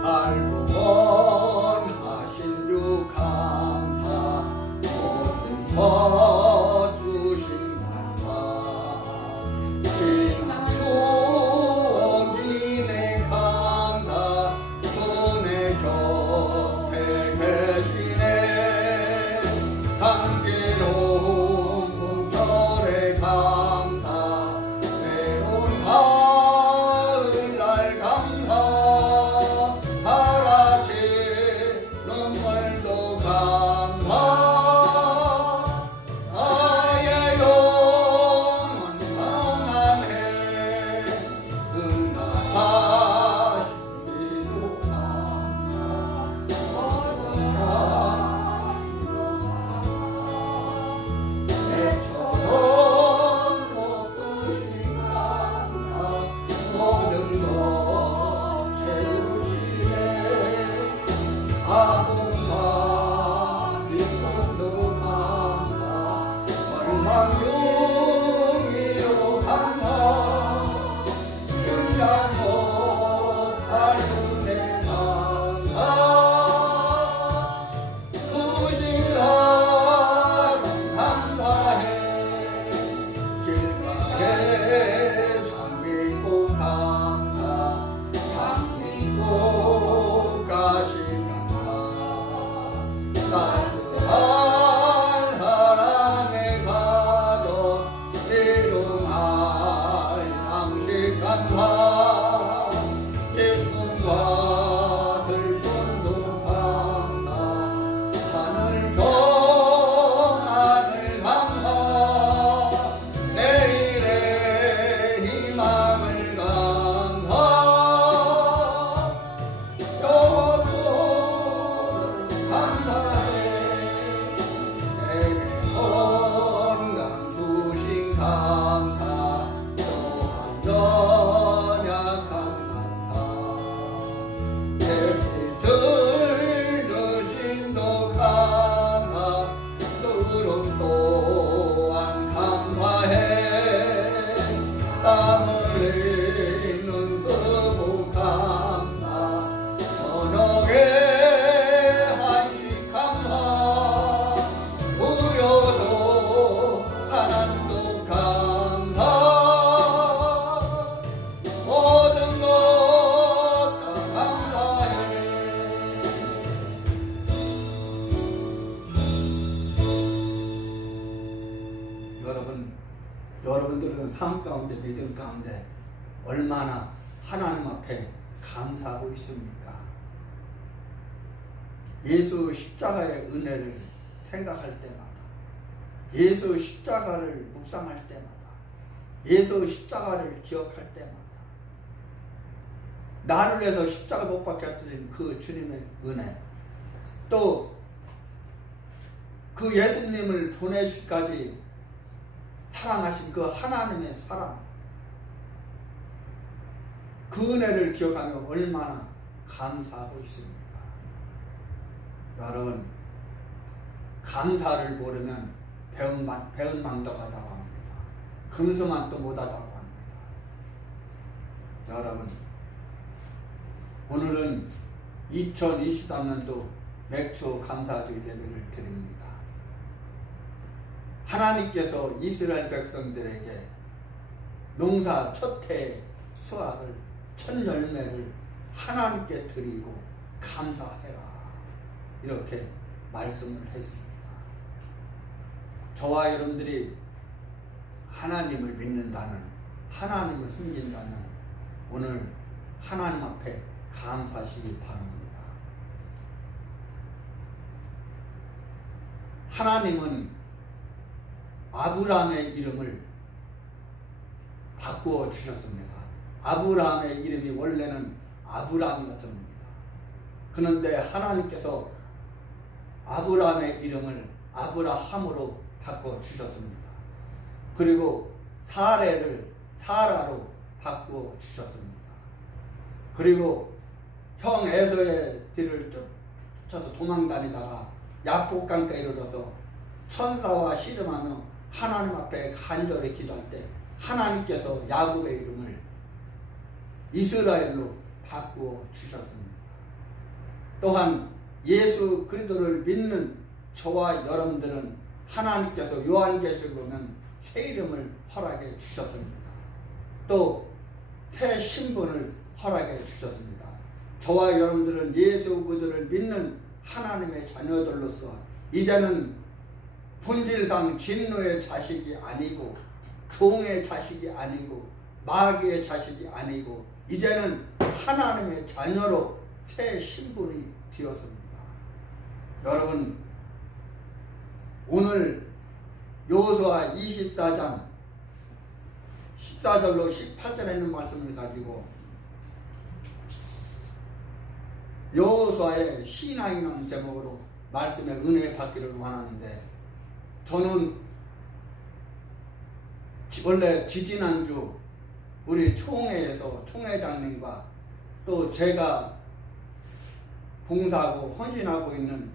알고 원하신 주 감사 땀을 흘리는 수고감사 저녁에 한식 감사 우여도 하나님도 감사 모든 것 다 감사해. 여러분들은 삶 가운데 믿음 가운데 얼마나 하나님 앞에 감사하고 있습니까? 예수 십자가의 은혜를 생각할 때마다, 예수 십자가를 묵상할 때마다, 예수 십자가를 기억할 때마다, 나를 위해서 십자가 못 박혔던 그 주님의 은혜, 또 그 예수님을 보내주기까지 사랑하신 그 하나님의 사랑, 그 은혜를 기억하며 얼마나 감사하고 있습니까? 여러분, 감사를 모르면 배은망덕하다고 합니다. 금수만도 못하다고 합니다. 여러분, 오늘은 2023년도 맥주 감사주일 예배를 드립니다. 하나님께서 이스라엘 백성들에게 농사 첫해 수확을 첫 열매를 하나님께 드리고 감사해라, 이렇게 말씀을 했습니다. 저와 여러분들이 하나님을 믿는다는, 하나님을 섬긴다는 오늘 하나님 앞에 감사하시기 바랍니다. 하나님은 아브라함의 이름을 바꾸어 주셨습니다. 아브라함의 이름이 원래는 아브람이었습니다. 그런데 하나님께서 아브라함의 이름을 아브라함으로 바꿔 주셨습니다. 그리고 사례를 사라로 바꾸어 주셨습니다. 그리고 형 에서의 뒤를 쫓아서 도망다니다가 야복강가에 이르러서 천사와 씨름하며 하나님 앞에 간절히 기도할 때 하나님께서 야곱의 이름을 이스라엘로 바꾸어 주셨습니다. 또한 예수 그리스도를 믿는 저와 여러분들은 하나님께서 요한계시록 보면 새 이름을 허락해 주셨습니다. 또 새 신분을 허락해 주셨습니다. 저와 여러분들은 예수 그리스도를 믿는 하나님의 자녀들로서 이제는 본질상 진노의 자식이 아니고 종의 자식이 아니고 마귀의 자식이 아니고 이제는 하나님의 자녀로 새 신분이 되었습니다. 여러분, 오늘 여호수아 24장 14절로 18절에 있는 말씀을 가지고 여호수아의 신앙이라는 제목으로 말씀의 은혜 받기를 원하는데, 저는 원래 지지난주 우리 총회에서 총회장님과 또 제가 봉사하고 헌신하고 있는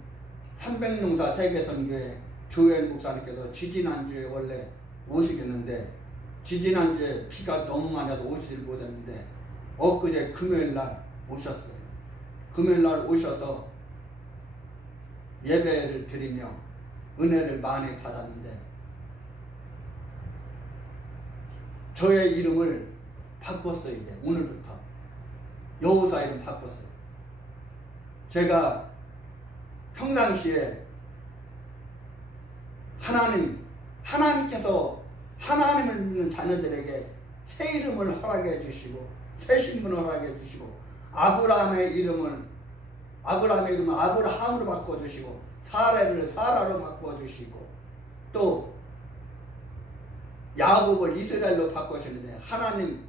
300농사 세계선교회 조엘 목사님께서 지지난주에 원래 오시겠는데 지지난주에 비가 너무 많이 와서 오시질 못했는데 엊그제 금요일날 오셨어요. 금요일날 오셔서 예배를 드리며 은혜를 많이 받았는데 저의 이름을 바꿨어요. 이제 오늘부터 여호수아 이름 바꿨어요. 제가 평상시에 하나님께서 하나님을 믿는 자녀들에게 새 이름을 허락해 주시고 새 신분을 허락해 주시고 아브라함의 이름을 아브라함으로 바꿔 주시고 사례를 사라로 바꿔 주시고 또 야곱을 이스라엘로 바꾸시는데 하나님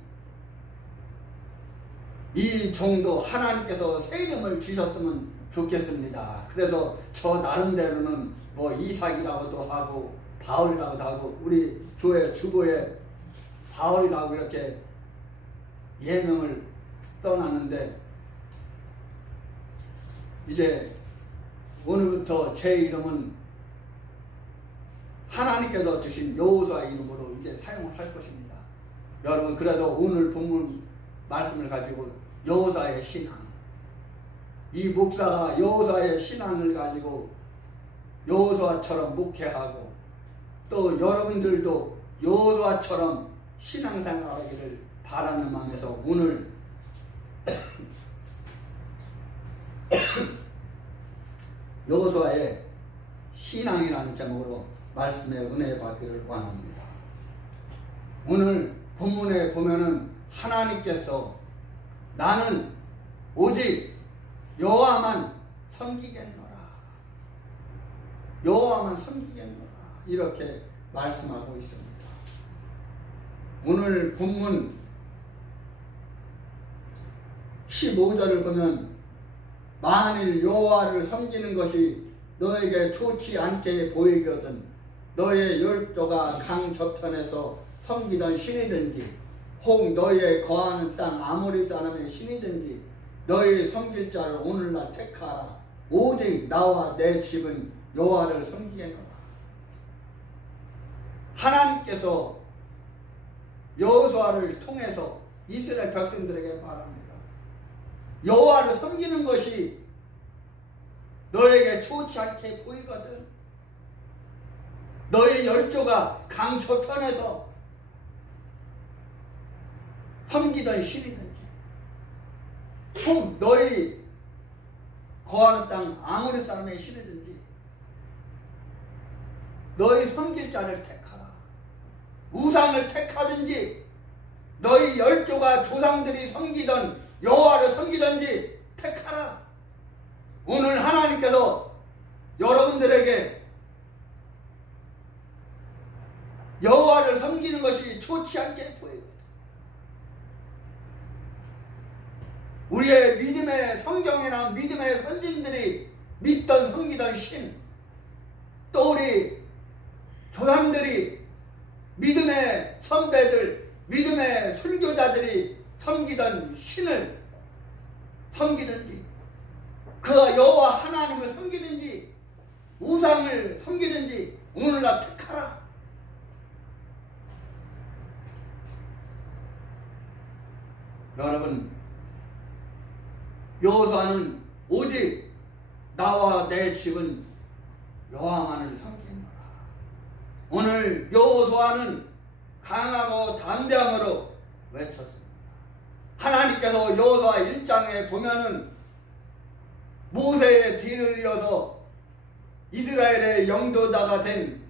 이 정도 하나님께서 새 이름을 주셨으면 좋겠습니다. 그래서 저 나름대로는 뭐 이삭이라고도 하고 바울이라고도 하고 우리 교회 주보에 바울이라고 이렇게 예명을 떠났는데 이제 오늘부터 제 이름은 하나님께서 주신 여호수아 이름으로 이제 사용을 할 것입니다. 여러분, 그래서 오늘 본문 말씀을 가지고 여호사의 신앙, 이 목사가 여호사의 신앙을 가지고 여호수아처럼 목회하고 또 여러분들도 여호수아처럼 신앙생활하기를 바라는 마음에서 오늘 여호수아의 신앙이라는 제목으로 말씀의 은혜 받기를 원합니다. 오늘 본문에 보면은 하나님께서 나는 오직 여호와만 섬기겠노라, 여호와만 섬기겠노라, 이렇게 말씀하고 있습니다. 오늘 본문 15절을 보면 만일 여호와를 섬기는 것이 너에게 좋지 않게 보이거든 너의 열조가 강 저편에서 섬기던 신이든지 혹 너의 거하는 땅 아모리 사람의 신이든지 너의 섬길 자를 오늘날 택하라. 오직 나와 내 집은 여호와를 섬기겠노라. 하나님께서 여호수아를 통해서 이스라엘 백성들에게 말합니다. 여호와를 섬기는 것이 너에게 좋지 않게 보이거든 너의 열조가 강 저편에서 섬기던 신이든지 혹 너희 거하는 땅 아모리 사람의 신이든지 너희 섬길 자를 택하라. 우상을 택하든지 너희 열조가 조상들이 섬기던 여호와를 섬기든지 택하라. 오늘 하나님께서 여러분들에게 여호와를 섬기는 것이 좋지 않게 보이거든. 우리의 믿음의 성경이나 믿음의 선진들이 믿던 섬기던 신, 또 우리 조상들이 믿음의 선배들, 믿음의 선교자들이 섬기던 신을 섬기든지 그 여호와 하나님을 섬기든지 우상을 섬기든지 오늘날 택하라. 여러분, 여호수아는 오직 나와 내 집은 여호와만을 섬기노라. 오늘 여호수아는 강하고 담대함으로 외쳤습니다. 하나님께서 여호수아 1장에 보면은 모세의 뒤를 이어서 이스라엘의 영도자가 된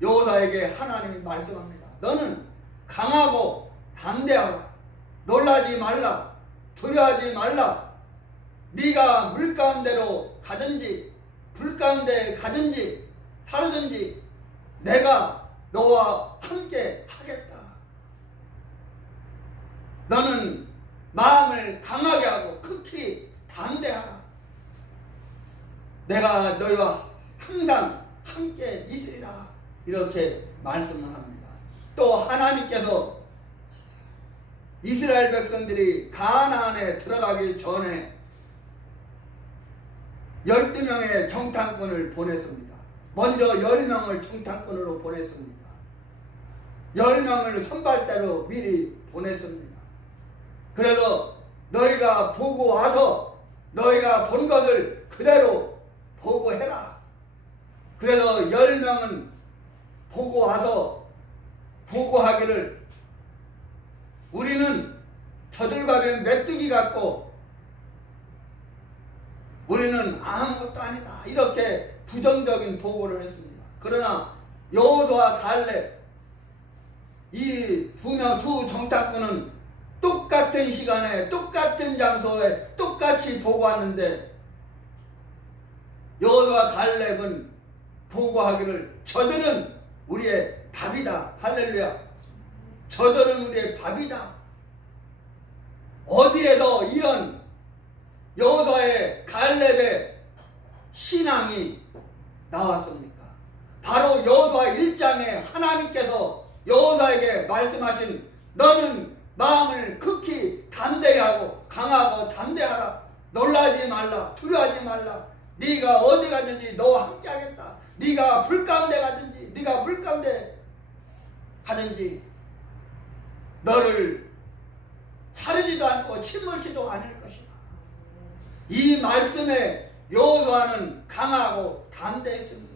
여호수아에게 하나님이 말씀합니다. 너는 강하고 담대하라. 놀라지 말라. 두려워하지 말라. 네가 물 가운데로 가든지 불 가운데 가든지 사르든지 내가 너와 함께 하겠다. 너는 마음을 강하게 하고 극히 담대하라. 내가 너희와 항상 함께 있으리라. 이렇게 말씀을 합니다. 또 하나님께서 이스라엘 백성들이 가나안에 들어가기 전에 12명의 정탐꾼을 보냈습니다. 먼저 10명을 정탐꾼으로 보냈습니다. 10명을 선발대로 미리 보냈습니다. 그래서 너희가 보고 와서 너희가 본 것을 그대로 보고해라. 그래서 10명은 보고 와서 보고하기를 우리는 저들과 면 메뚜기 같고 우리는 아무것도 아니다. 이렇게 부정적인 보고를 했습니다. 그러나 여호수아와 갈렙 이 두 정탐꾼은 똑같은 시간에 똑같은 장소에 똑같이 보고하는데 여호수아와 갈렙은 보고하기를 저들은 우리의 밥이다. 할렐루야. 저들은 우리의 밥이다. 어디에서 이런 여호수아의 갈렙의 신앙이 나왔습니까? 바로 여호수아 1장에 하나님께서 여호수아에게 말씀하신 너는 마음을 극히 담대히 하고 강하고 담대하라. 놀라지 말라. 두려워하지 말라. 네가 어디 가든지 너와 함께 하겠다. 네가 불 가운데 가든지 네가 물 가운데 가든지 너를 사르지도 않고 침몰치도 않을 것이다. 이 말씀에 여호수아는 강하고 담대했습니다.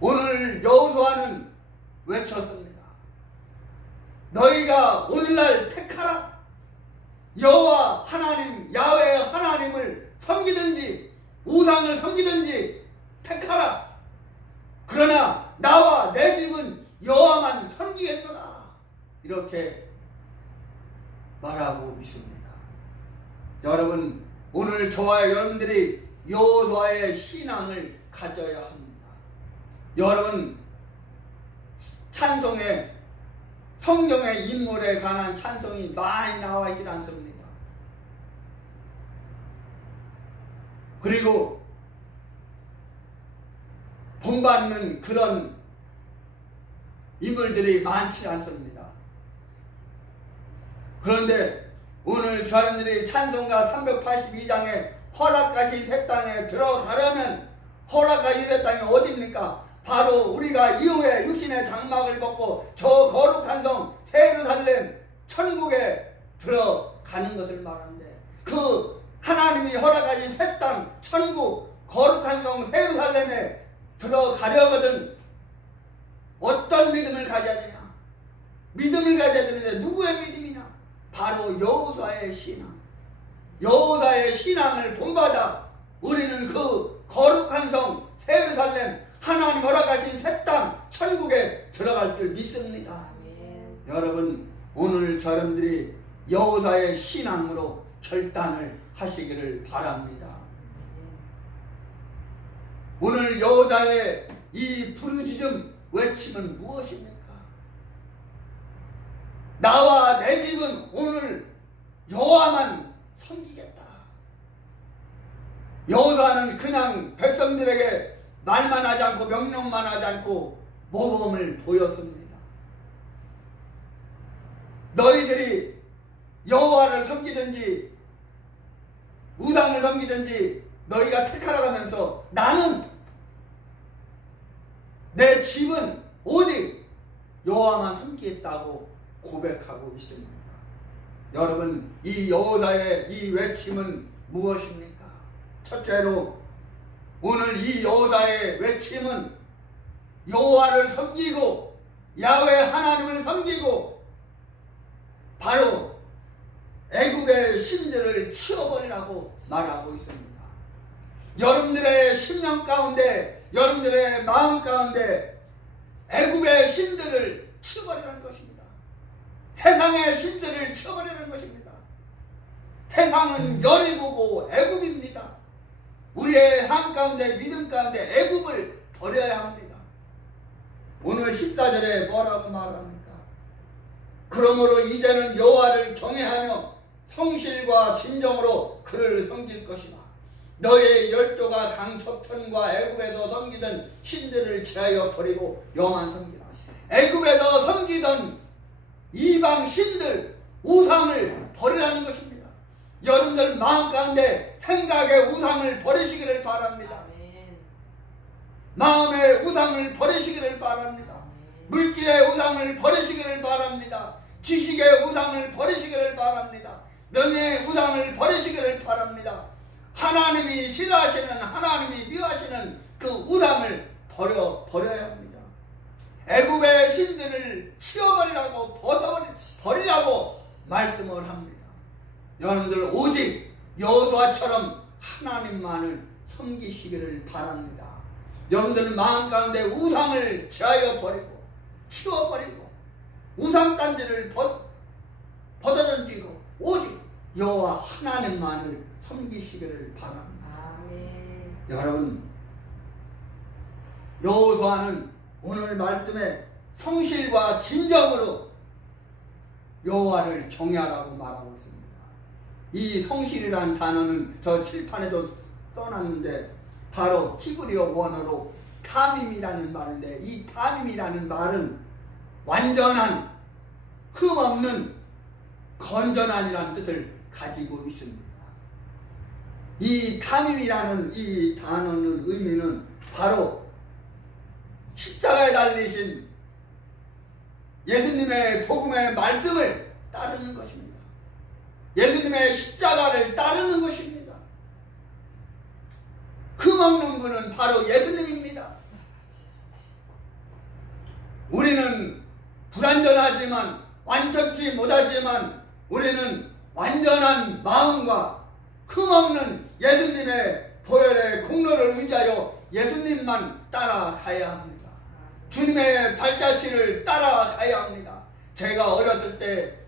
오늘 여호수아는 외쳤습니다. 너희가 오늘날 택하라. 여호와 하나님 야훼 하나님을 섬기든지 우상을 섬기든지 택하라. 그러나 나와 내 집은 여호와만 섬기겠노라. 이렇게 말하고 있습니다. 여러분, 오늘 저와 여러분들이 여호수아의 신앙을 가져야 합니다. 여러분, 찬송에 성경의 인물에 관한 찬송이 많이 나와 있지 않습니다. 그리고 본받는 그런 인물들이 많지 않습니다. 그런데 오늘 저희들이 찬송가 382장에 허락하신 새 땅에 들어가려면 허락하신 새 땅이 어디입니까? 바로 우리가 이후에 육신의 장막을 벗고 저 거룩한 성 예루살렘 천국에 들어가는 것을 말하는데, 그 하나님이 허락하신 새 땅 천국 거룩한 성 예루살렘에 들어가려거든 어떤 믿음을 가져야 되냐? 믿음을 가져야 되는데 누구의 믿음이냐? 바로 여호수아의 신앙. 여호수아의 신앙을 본받아 우리는 그 거룩한 성 예루살렘 하나님 허락하신 새 땅 천국에 들어갈 줄 믿습니다. 아멘. 여러분, 오늘 여러분들이 여호수아의 신앙으로 결단을 하시기를 바랍니다. 오늘 여호수아의 이 부르짖음 외침은 무엇입니까? 나와 내 집은 오늘 여호와만 섬기겠다. 여호수아는 그냥 백성들에게 말만 하지 않고 명령만 하지 않고 모범을 보였습니다. 너희들이 여호와를 섬기든지 우상을 섬기든지 너희가 택하라고 하면서 나는 내 집은 오직 여호와만 섬기겠다고 고백하고 있습니다. 여러분, 이 여호수아의 이 외침은 무엇입니까? 첫째로 오늘 이 여호수아의 외침은 여호와를 섬기고 야훼 하나님을 섬기고 바로 애국의 신들을 치워버리라고 말하고 있습니다. 여러분들의 심령 가운데, 여러분들의 마음 가운데 애국의 신들을 치워버리라는 것입니다. 세상의 신들을 치워버리라는 것입니다. 세상은 여리고고 애국입니다. 우리의 삶 가운데 믿음 가운데 애국을 버려야 합니다. 오늘 14절에 뭐라고 말합니까? 그러므로 이제는 여호와를 경외하며 성실과 진정으로 그를 섬길 것이다. 너의 열조가 강서편과 애굽에서 섬기던 신들을 제하여 버리고 여호와만 섬기라. 애굽에서 섬기던 이방 신들 우상을 버리라는 것입니다. 여러분들 마음 가운데 생각의 우상을 버리시기를 바랍니다. 마음의 우상을 버리시기를 바랍니다. 물질의 우상을 버리시기를 바랍니다. 지식의 우상을 버리시기를 바랍니다. 명예의 우상을 버리시기를 바랍니다. 하나님이 싫어하시는, 하나님이 미워하시는 그 우상을 버려야 합니다. 애굽의 신들을 치워버리라고 버리라고 말씀을 합니다. 여러분들 오직 여호수아처럼 하나님만을 섬기시기를 바랍니다. 여러분들 마음 가운데 우상을 제하여 버리고 치워버리고 우상단지를 벗어던지고 오직 여호와 하나님만을 섬기시기를 바랍니다. 아멘. 여러분, 여호수아는 오늘 말씀에 성실과 진정으로 여호와를 경외하라고 말하고 있습니다. 이 성실이라는 단어는 저 칠판에도 써놨는데 바로 히브리어 원어로 타밈이라는 말인데, 이 타밈이라는 말은 완전한 흠없는 건전한이라는 뜻을 가지고 있습니다. 이 타밈이라는 이 단어는 의미는 바로 십자가에 달리신 예수님의 복음의 말씀을 따르는 것입니다. 예수님의 십자가를 따르는 것입니다. 흠없는 분은 바로 예수님입니다. 우리는 불완전하지만, 완전치 못하지만 우리는 완전한 마음과 흠없는 예수님의 보혈의 공로를 의지하여 예수님만 따라가야 합니다. 주님의 발자취를 따라가야 합니다. 제가 어렸을 때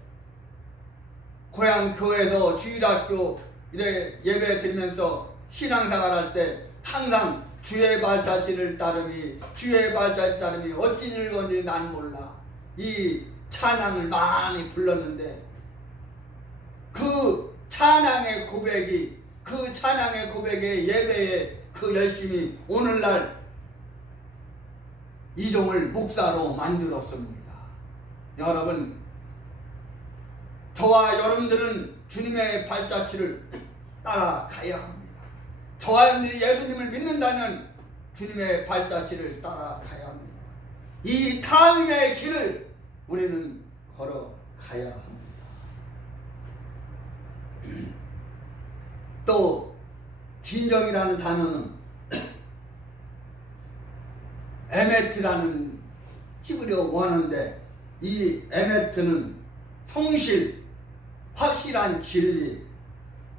고향 교회에서 주일학교 예배 드리면서 신앙생활 할 때 항상 주의 발자취를 따름이, 주의 발자취 따름이 어찌 늙었는지 난 몰라, 이 찬양을 많이 불렀는데 그 찬양의 고백이, 그 찬양의 고백의 예배에 그 열심이 오늘날 이종을 목사로 만들었습니다. 여러분, 저와 여러분들은 주님의 발자취를 따라가야 합니다. 저와 여러분들이 예수님을 믿는다면 주님의 발자취를 따라가야 합니다. 이 탐임의 길을 우리는 걸어가야 합니다. 또 진정이라는 단어는 에메트라는 히브리어 원어인데, 이 에메트는 성실, 확실한 진리,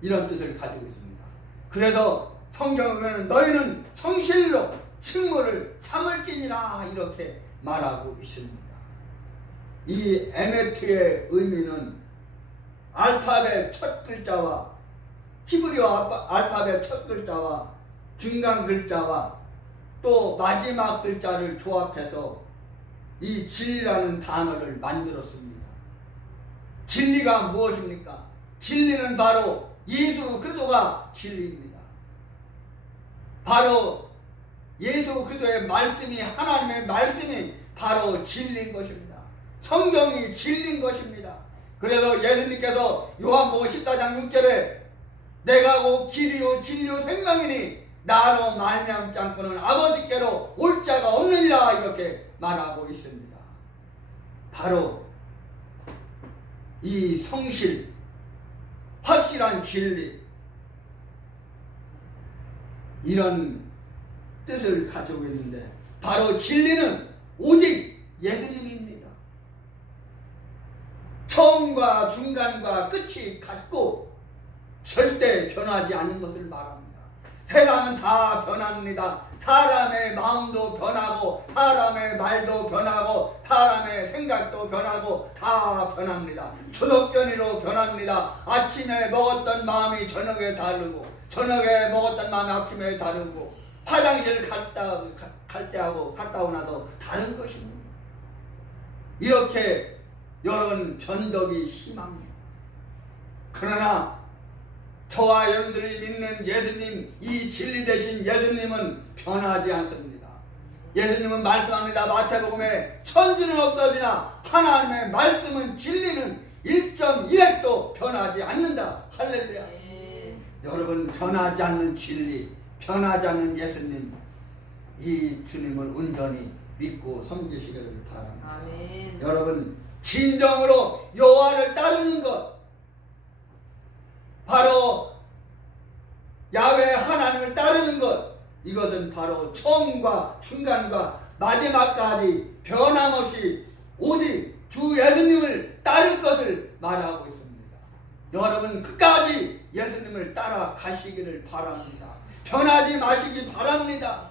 이런 뜻을 가지고 있습니다. 그래서 성경에 보면 너희는 성실로 식물을 삼을지니라 이렇게 말하고 있습니다. 이 에메트의 의미는 알파벳 첫 글자와 히브리어 알파벳 첫 글자와 중간 글자와 또 마지막 글자를 조합해서 이 진리라는 단어를 만들었습니다. 진리가 무엇입니까? 진리는 바로 예수 그리스도가 진리입니다. 바로 예수 그리스도의 말씀이, 하나님의 말씀이 바로 진리인 것입니다. 성경이 진리인 것입니다. 그래서 예수님께서 요한복음 14장 6절에 내가 곧 길이요 진리요 생명이니 나로 말미암지 않고는 아버지께로 올 자가 없느니라 이렇게 말하고 있습니다. 바로 이 성실, 확실한 진리, 이런 뜻을 가지고 있는데 바로 진리는 오직 예수님입니다. 처음과 중간과 끝이 같고 절대 변하지 않는 것을 말합니다. 세상은 다 변합니다. 사람의 마음도 변하고 사람의 말도 변하고 사람의 생각도 변하고 다 변합니다. 초석변이로 변합니다. 아침에 먹었던 마음이 저녁에 다르고 저녁에 먹었던 마음이 아침에 다르고 화장실 갔다 오고 나서 다른 것입니다. 이렇게 이런 변덕이 심합니다. 그러나 저와 여러분들이 믿는 예수님, 이 진리 되신 예수님은 변하지 않습니다. 예수님은 말씀합니다. 마태복음에 천지는 없어지나 하나님의 말씀은 진리는 1.1핵도 변하지 않는다. 할렐루야. 여러분, 변하지 않는 진리, 변하지 않는 예수님, 이 주님을 온전히 믿고 섬기시기를 바랍니다. 아멘. 여러분, 진정으로 여호와를 따르는 것, 바로 야훼 하나님을 따르는 것, 이것은 바로 처음과 중간과 마지막까지 변함없이 오직 주 예수님을 따를 것을 말하고 있습니다. 여러분, 끝까지 예수님을 따라가시기를 바랍니다. 변하지 마시기 바랍니다.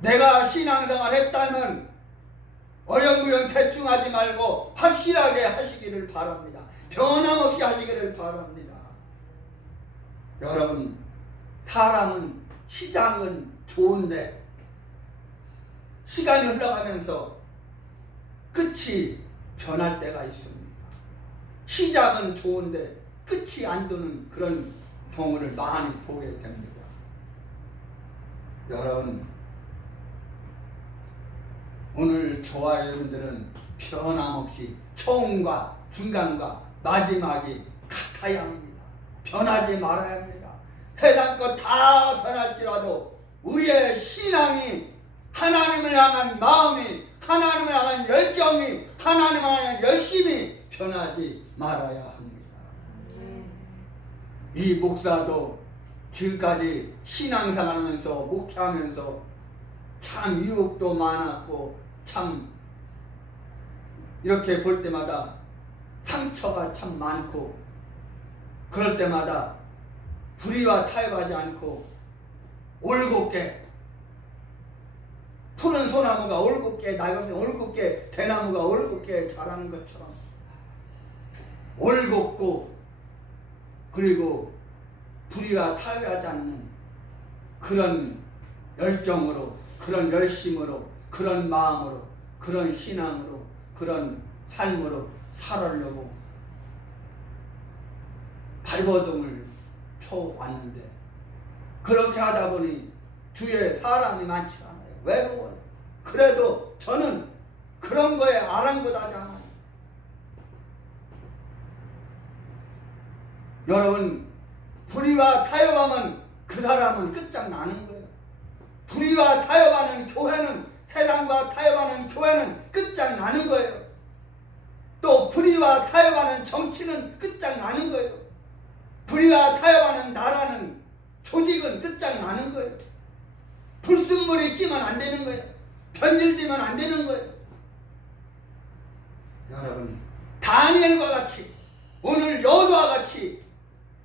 내가 신앙생활 했다면 어영부영 대충 하지 말고 확실하게 하시기를 바랍니다. 변함없이 하시기를 바랍니다. 여러분, 사람은 시작은 좋은데 시간이 흘러가면서 끝이 변할 때가 있습니다. 시작은 좋은데 끝이 안 도는 그런 경우를 많이 보게 됩니다. 여러분, 오늘 저와 여러분들은 변함없이 처음과 중간과 마지막이 같아야 합니다. 변하지 말아야 합니다. 세상 것 다 변할지라도 우리의 신앙이, 하나님을 향한 마음이, 하나님을 향한 열정이, 하나님을 향한 열심이 변하지 말아야 합니다. 이 목사도 지금까지 신앙생활하면서 목회하면서 참 유혹도 많았고 참 이렇게 볼 때마다 상처가 참 많고 그럴 때마다 불의와 타협하지 않고 올곧게 푸른 소나무가 올곧게 낙엽이 올곧게 대나무가 올곧게 자라는 것처럼 올곧고 그리고 불의와 타협하지 않는 그런 열정으로 그런 열심으로 그런 마음으로 그런 신앙으로 그런 삶으로 살아려고 발버둥을 쳐왔는데 그렇게 하다 보니 주위에 사람이 많지 않아요. 외로워요. 그래도 저는 그런 거에 아랑곳하지 않아요. 여러분, 불의와 타협하면 그 사람은 끝장나는 거예요. 불의와 타협하는 교회는, 세상과 타협하는 교회는 끝장나는 거예요. 또 불의와 타협하는 정치는 끝장나는 거예요. 불의와 타협하는 나라는, 조직은 끝장나는 거예요. 불순물이 끼면 안 되는 거예요. 변질되면 안 되는 거예요. 여러분, 다니엘과 같이, 오늘 여호수아와 같이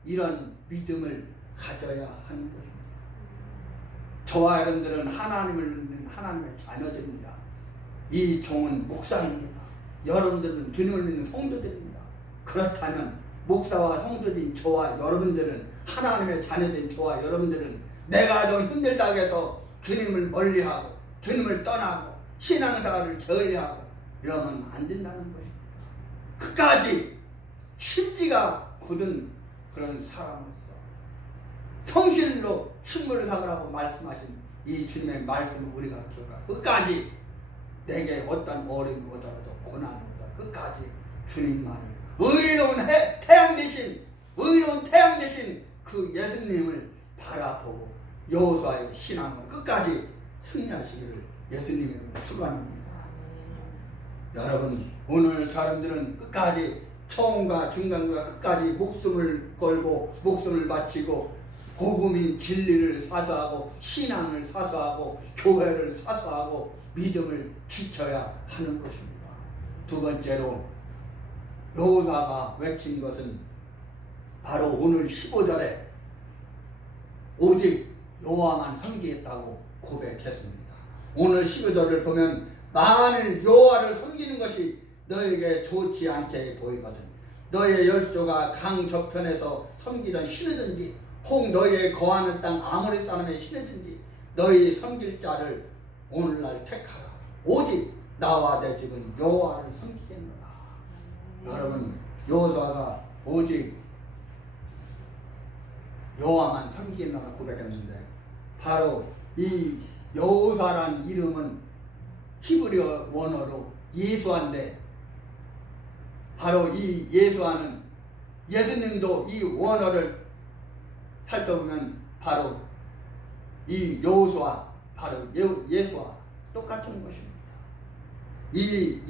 이런 믿음을 가져야 하는 것입니다. 저와 여러분들은 하나님을 믿는 하나님의 자녀들입니다. 이 종은 목사입니다. 여러분들은 주님을 믿는 성도들입니다. 그렇다면 목사와 성도인 저와 여러분들은, 하나님의 자녀된 저와 여러분들은 내가 좀 힘들다고 해서 주님을 멀리하고 주님을 떠나고 신앙생활을 게을리하고 이러면 안 된다는 것입니다. 끝까지 심지가 굳은 그런 사람으로서 성실로 식물을 삼으라고 말씀하신 이 주님의 말씀을 우리가 기억하고 끝까지 내게 어떤 어려움이 오더라도 고난이 오더라도 끝까지 주님만을 의로운 태양 대신 그 예수님을 바라보고 여호수아의 신앙을 끝까지 승리하시기를 예수님의 이름으로 축원합니다. 여러분, 오늘 사람들은 끝까지 처음과 중간과 끝까지 목숨을 걸고 목숨을 바치고 복음인 진리를 사수하고 신앙을 사수하고 교회를 사수하고 믿음을 지켜야 하는 것입니다. 두 번째로 여호수아가 외친 것은 바로 오늘 15절에 오직 여호와만 섬기겠다고 고백했습니다. 오늘 15절을 보면 만일 여호와를 섬기는 것이 너에게 좋지 않게 보이거든 너의 열조가 강 저편에서 섬기던 신이든지 혹 너희의 거하는 땅 아모리 사람의 신이든지 너희 섬길 자를 오늘날 택하라. 오직 나와 내 집은 여호와를 섬기겠노라. 여러분, 여호수아가 오직 여호와만 섬기겠노라 고백했는데 바로 이 여호수아라는 이름은 히브리어 원어로 예수아인데 바로 이 예수아는 예수님도 이 원어를 살펴보면 바로 이 여호수아, 바로 예수와 똑같은 것입니다. 이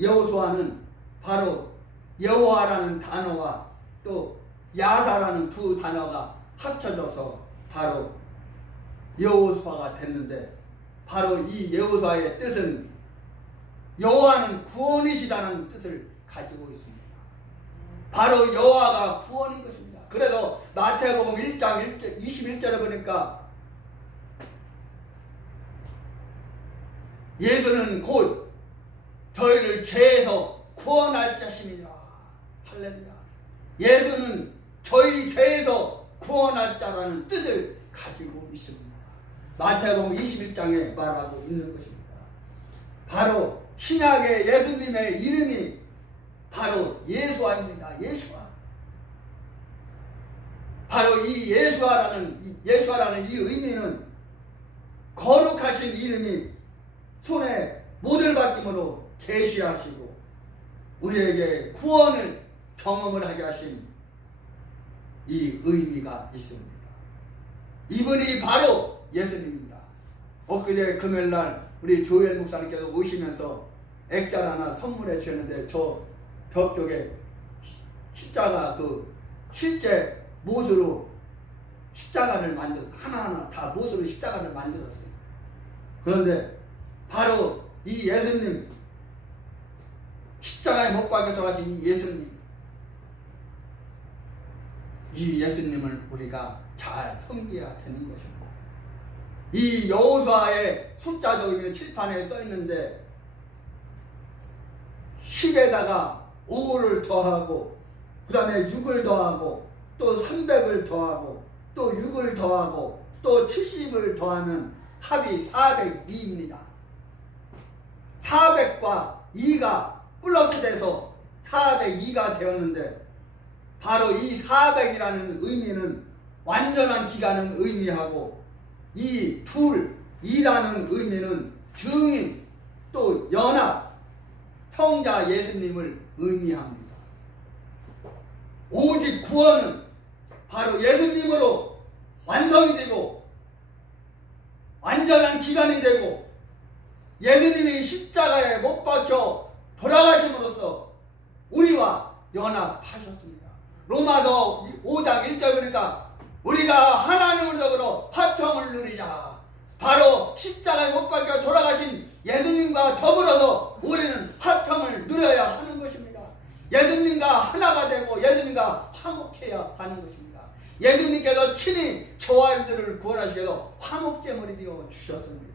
여호수아는 바로 여호와라는 단어와 또 야사라는 두 단어가 합쳐져서 바로 여호수아가 됐는데 바로 이 여호수아의 뜻은 여호와는 구원이시다는 뜻을 가지고 있습니다. 바로 여호와가 구원인 것입니다. 그래서 마태복음 1장 21절에 보니까 예수는 곧 저희를 죄에서 구원할 자신이라. 할렐루야. 예수는 저희 죄에서 구원할 자라는 뜻을 가지고 있습니다. 마태복음 21장에 말하고 있는 것입니다. 바로 신약의 예수님의 이름이 바로 예수아입니다. 예수아. 바로 이 예수아라는 이 의미는 거룩하신 이름이 손에 못을 박힘으로 계시하시고 우리에게 구원을 경험을 하게 하신 이 의미가 있습니다. 이분이 바로 예수님입니다. 엊그제 금요일날 우리 조엘 목사님께서 오시면서 액자를 하나 선물해 주셨는데 저 벽 쪽에 십자가 그 실제 못으로 십자가를 만들어서 하나하나 다 못으로 십자가를 만들었어요. 그런데 바로 이 예수님, 십자가에 못 박혀 돌아가신 이 예수님, 이 예수님을 우리가 잘 섬겨야 되는 것입니다. 이 여호수아의 숫자도 칠판에 써 있는데 10에다가 5를 더하고 그 다음에 6을 더하고 또 300을 더하고 또 6을 더하고 또 70을 더하면 합이 402입니다. 400과 2가 플러스 돼서 402가 되었는데 바로 이 400이라는 의미는 완전한 기간을 의미하고 이 둘, 2라는 의미는 증인 또 연합, 성자 예수님을 의미합니다. 오직 구원은 바로 예수님으로 완성이 되고 완전한 기간이 되고 예수님이 십자가에 못 박혀 돌아가심으로써 우리와 연합하셨습니다. 로마서 5장 1절 보니까 우리가 하나님으로 화평을 누리자. 바로 십자가에 못 박혀 돌아가신 예수님과 더불어서 우리는 화평을 누려야 하는 것입니다. 예수님과 하나가 되고 예수님과 화목해야 하는 것입니다. 예수님께서 친히 저와 여러분들을 구원하시기 위해서 화목제물이 되어 주셨습니다.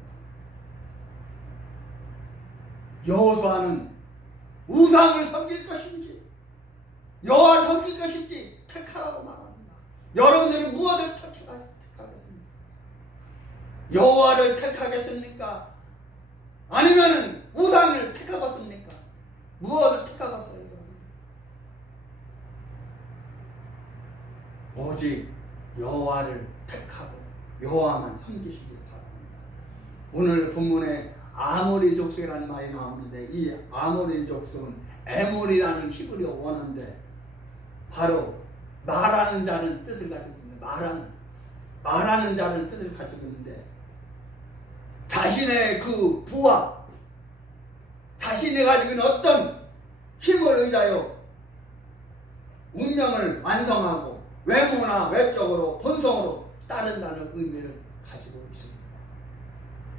여호수아는 우상을 섬길 것인지 여호와를 섬길 것인지 택하라고 말합니다. 여러분들은 무엇을 택하겠습니까? 여호와를 택하겠습니까? 아니면 우상을 택하겠습니까? 무엇을 택하겠어요? 오직 여호와를 택하고 여호와만 섬기시기 바랍니다. 오늘 본문에 아모리 족속이라는 말이 나오는데 이 아모리 족속은 에몰이라는 히브리어 원어인데 바로 말하는 자는 뜻을 가지고 있는데 말하는 자는 뜻을 가지고 있는데 자신의 그 부와 자신이 가지고 있는 어떤 힘을 의지하여 운명을 완성하고 외모나 외적으로 본성으로 따른다는 의미를 가지고 있습니다.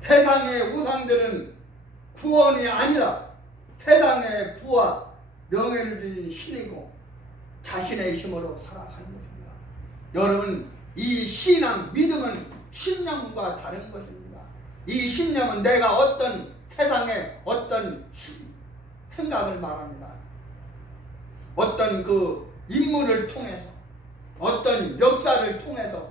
세상의 우상들은 구원이 아니라 세상의 부와 명예를 주신 신이고 자신의 힘으로 살아가는 것입니다. 여러분, 이 신앙, 믿음은 신념과 다른 것입니다. 이 신념은 내가 어떤 세상의 어떤 생각을 말합니다. 어떤 그 인물을 통해서 어떤 역사를 통해서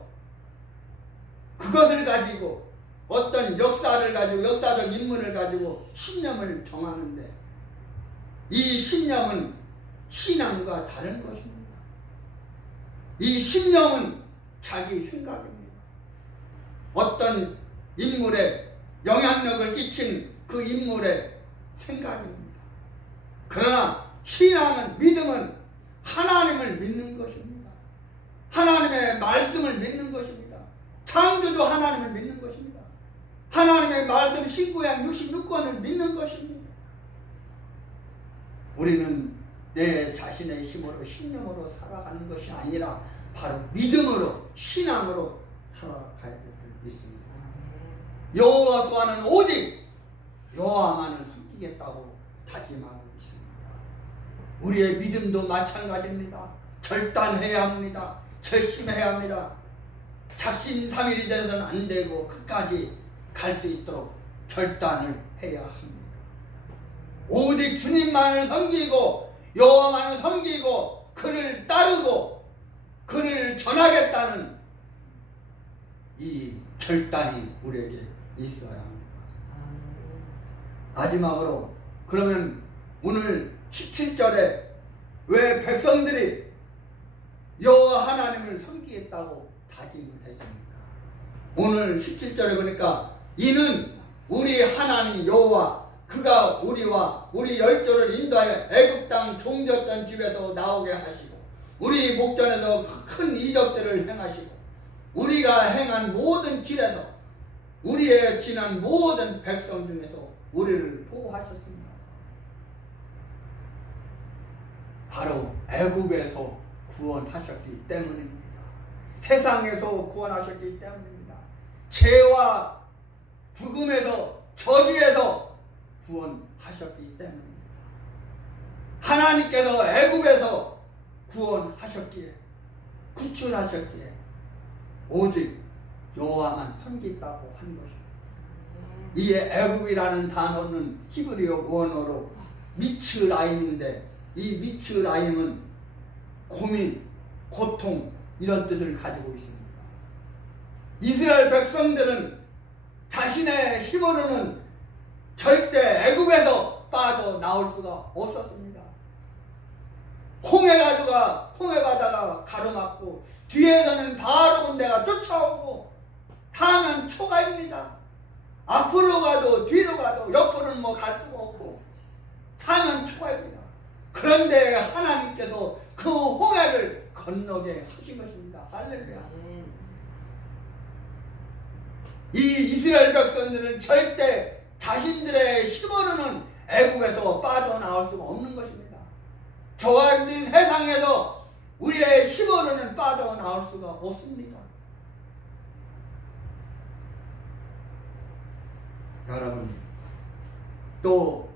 그것을 가지고 어떤 역사를 가지고 역사적 인물을 가지고 신념을 정하는데 이 신념은 신앙과 다른 것입니다. 이 신념은 자기 생각입니다. 어떤 인물에 영향력을 끼친 그 인물의 생각입니다. 그러나 신앙은 믿음은 하나님을 믿는 것입니다. 하나님의 말씀을 믿는 것입니다. 창조주 하나님을 믿는 것입니다. 하나님의 말씀 19양 66권을 믿는 것입니다. 우리는 내 자신의 힘으로 신념으로 살아가는 것이 아니라 바로 믿음으로 신앙으로 살아가야 될 줄 믿습니다. 여호수아는 오직 여호와만을 섬기겠다고 다짐하고 있습니다. 우리의 믿음도 마찬가지입니다. 결단해야 합니다. 결심해야 합니다. 작심삼일이 되어서는 안 되고 끝까지 갈 수 있도록 결단을 해야 합니다. 오직 주님만을 섬기고 여호와만을 섬기고 그를 따르고 그를 전하겠다는 이 결단이 우리에게 있어야 합니다. 마지막으로 그러면 오늘 17절에 왜 백성들이 여호와 하나님을 섬기겠다고 다짐을 했습니까? 오늘 17절에 보니까 이는 우리 하나님 여호와 그가 우리와 우리 열조를 인도하여 애굽 땅 종되었던 집에서 나오게 하시고 우리 목전에서 큰 이적들을 행하시고 우리가 행한 모든 길에서 우리의 지난 모든 백성 중에서 우리를 보호하셨습니다. 바로 애굽에서 구원하셨기 때문입니다. 세상에서 구원하셨기 때문입니다. 죄와 죽음에서 저주에서 구원하셨기 때문입니다. 하나님께서 애굽에서 구원하셨기에 구출하셨기에 오직 여호와만 섬기다고 한 것입니다. 이 애굽이라는 단어는 히브리어 원어로 미츠라임인데 이 미츠라임은 고민, 고통 이런 뜻을 가지고 있습니다. 이스라엘 백성들은 자신의 힘으로는 절대 애굽에서 빠져나올 수가 없었습니다. 홍해바다가 가로막고 뒤에서는 바로 군대가 쫓아오고 타면 초가입니다. 앞으로 가도 뒤로 가도 옆으로는 뭐 갈 수가 없고 타면 초가입니다. 그런데 하나님께서 그 홍해를 건너게 하신 것입니다. 할렐루야. 이 이스라엘 백성들은 절대 자신들의 힘으로는 애굽에서 빠져나올 수가 없는 것입니다. 저와 여러분들이 세상에서 우리의 힘으로는 빠져나올 수가 없습니다. 여러분, 또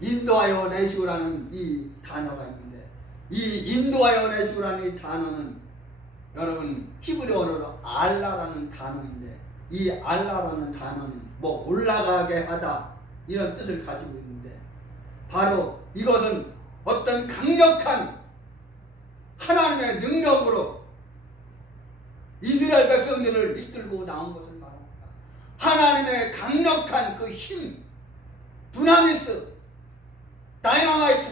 인도하여 내시우라는 이 단어가 있는데 이 인도하여 내시우라는 이 단어는 여러분 히브리어로 알라라는 단어인데 이 알라라는 단어는 뭐 올라가게 하다 이런 뜻을 가지고 있는데 바로 이것은 어떤 강력한 하나님의 능력으로 이스라엘 백성들을 이끌고 나온 것을 말합니다. 하나님의 강력한 그 힘, 두나미스, 다이너마이트,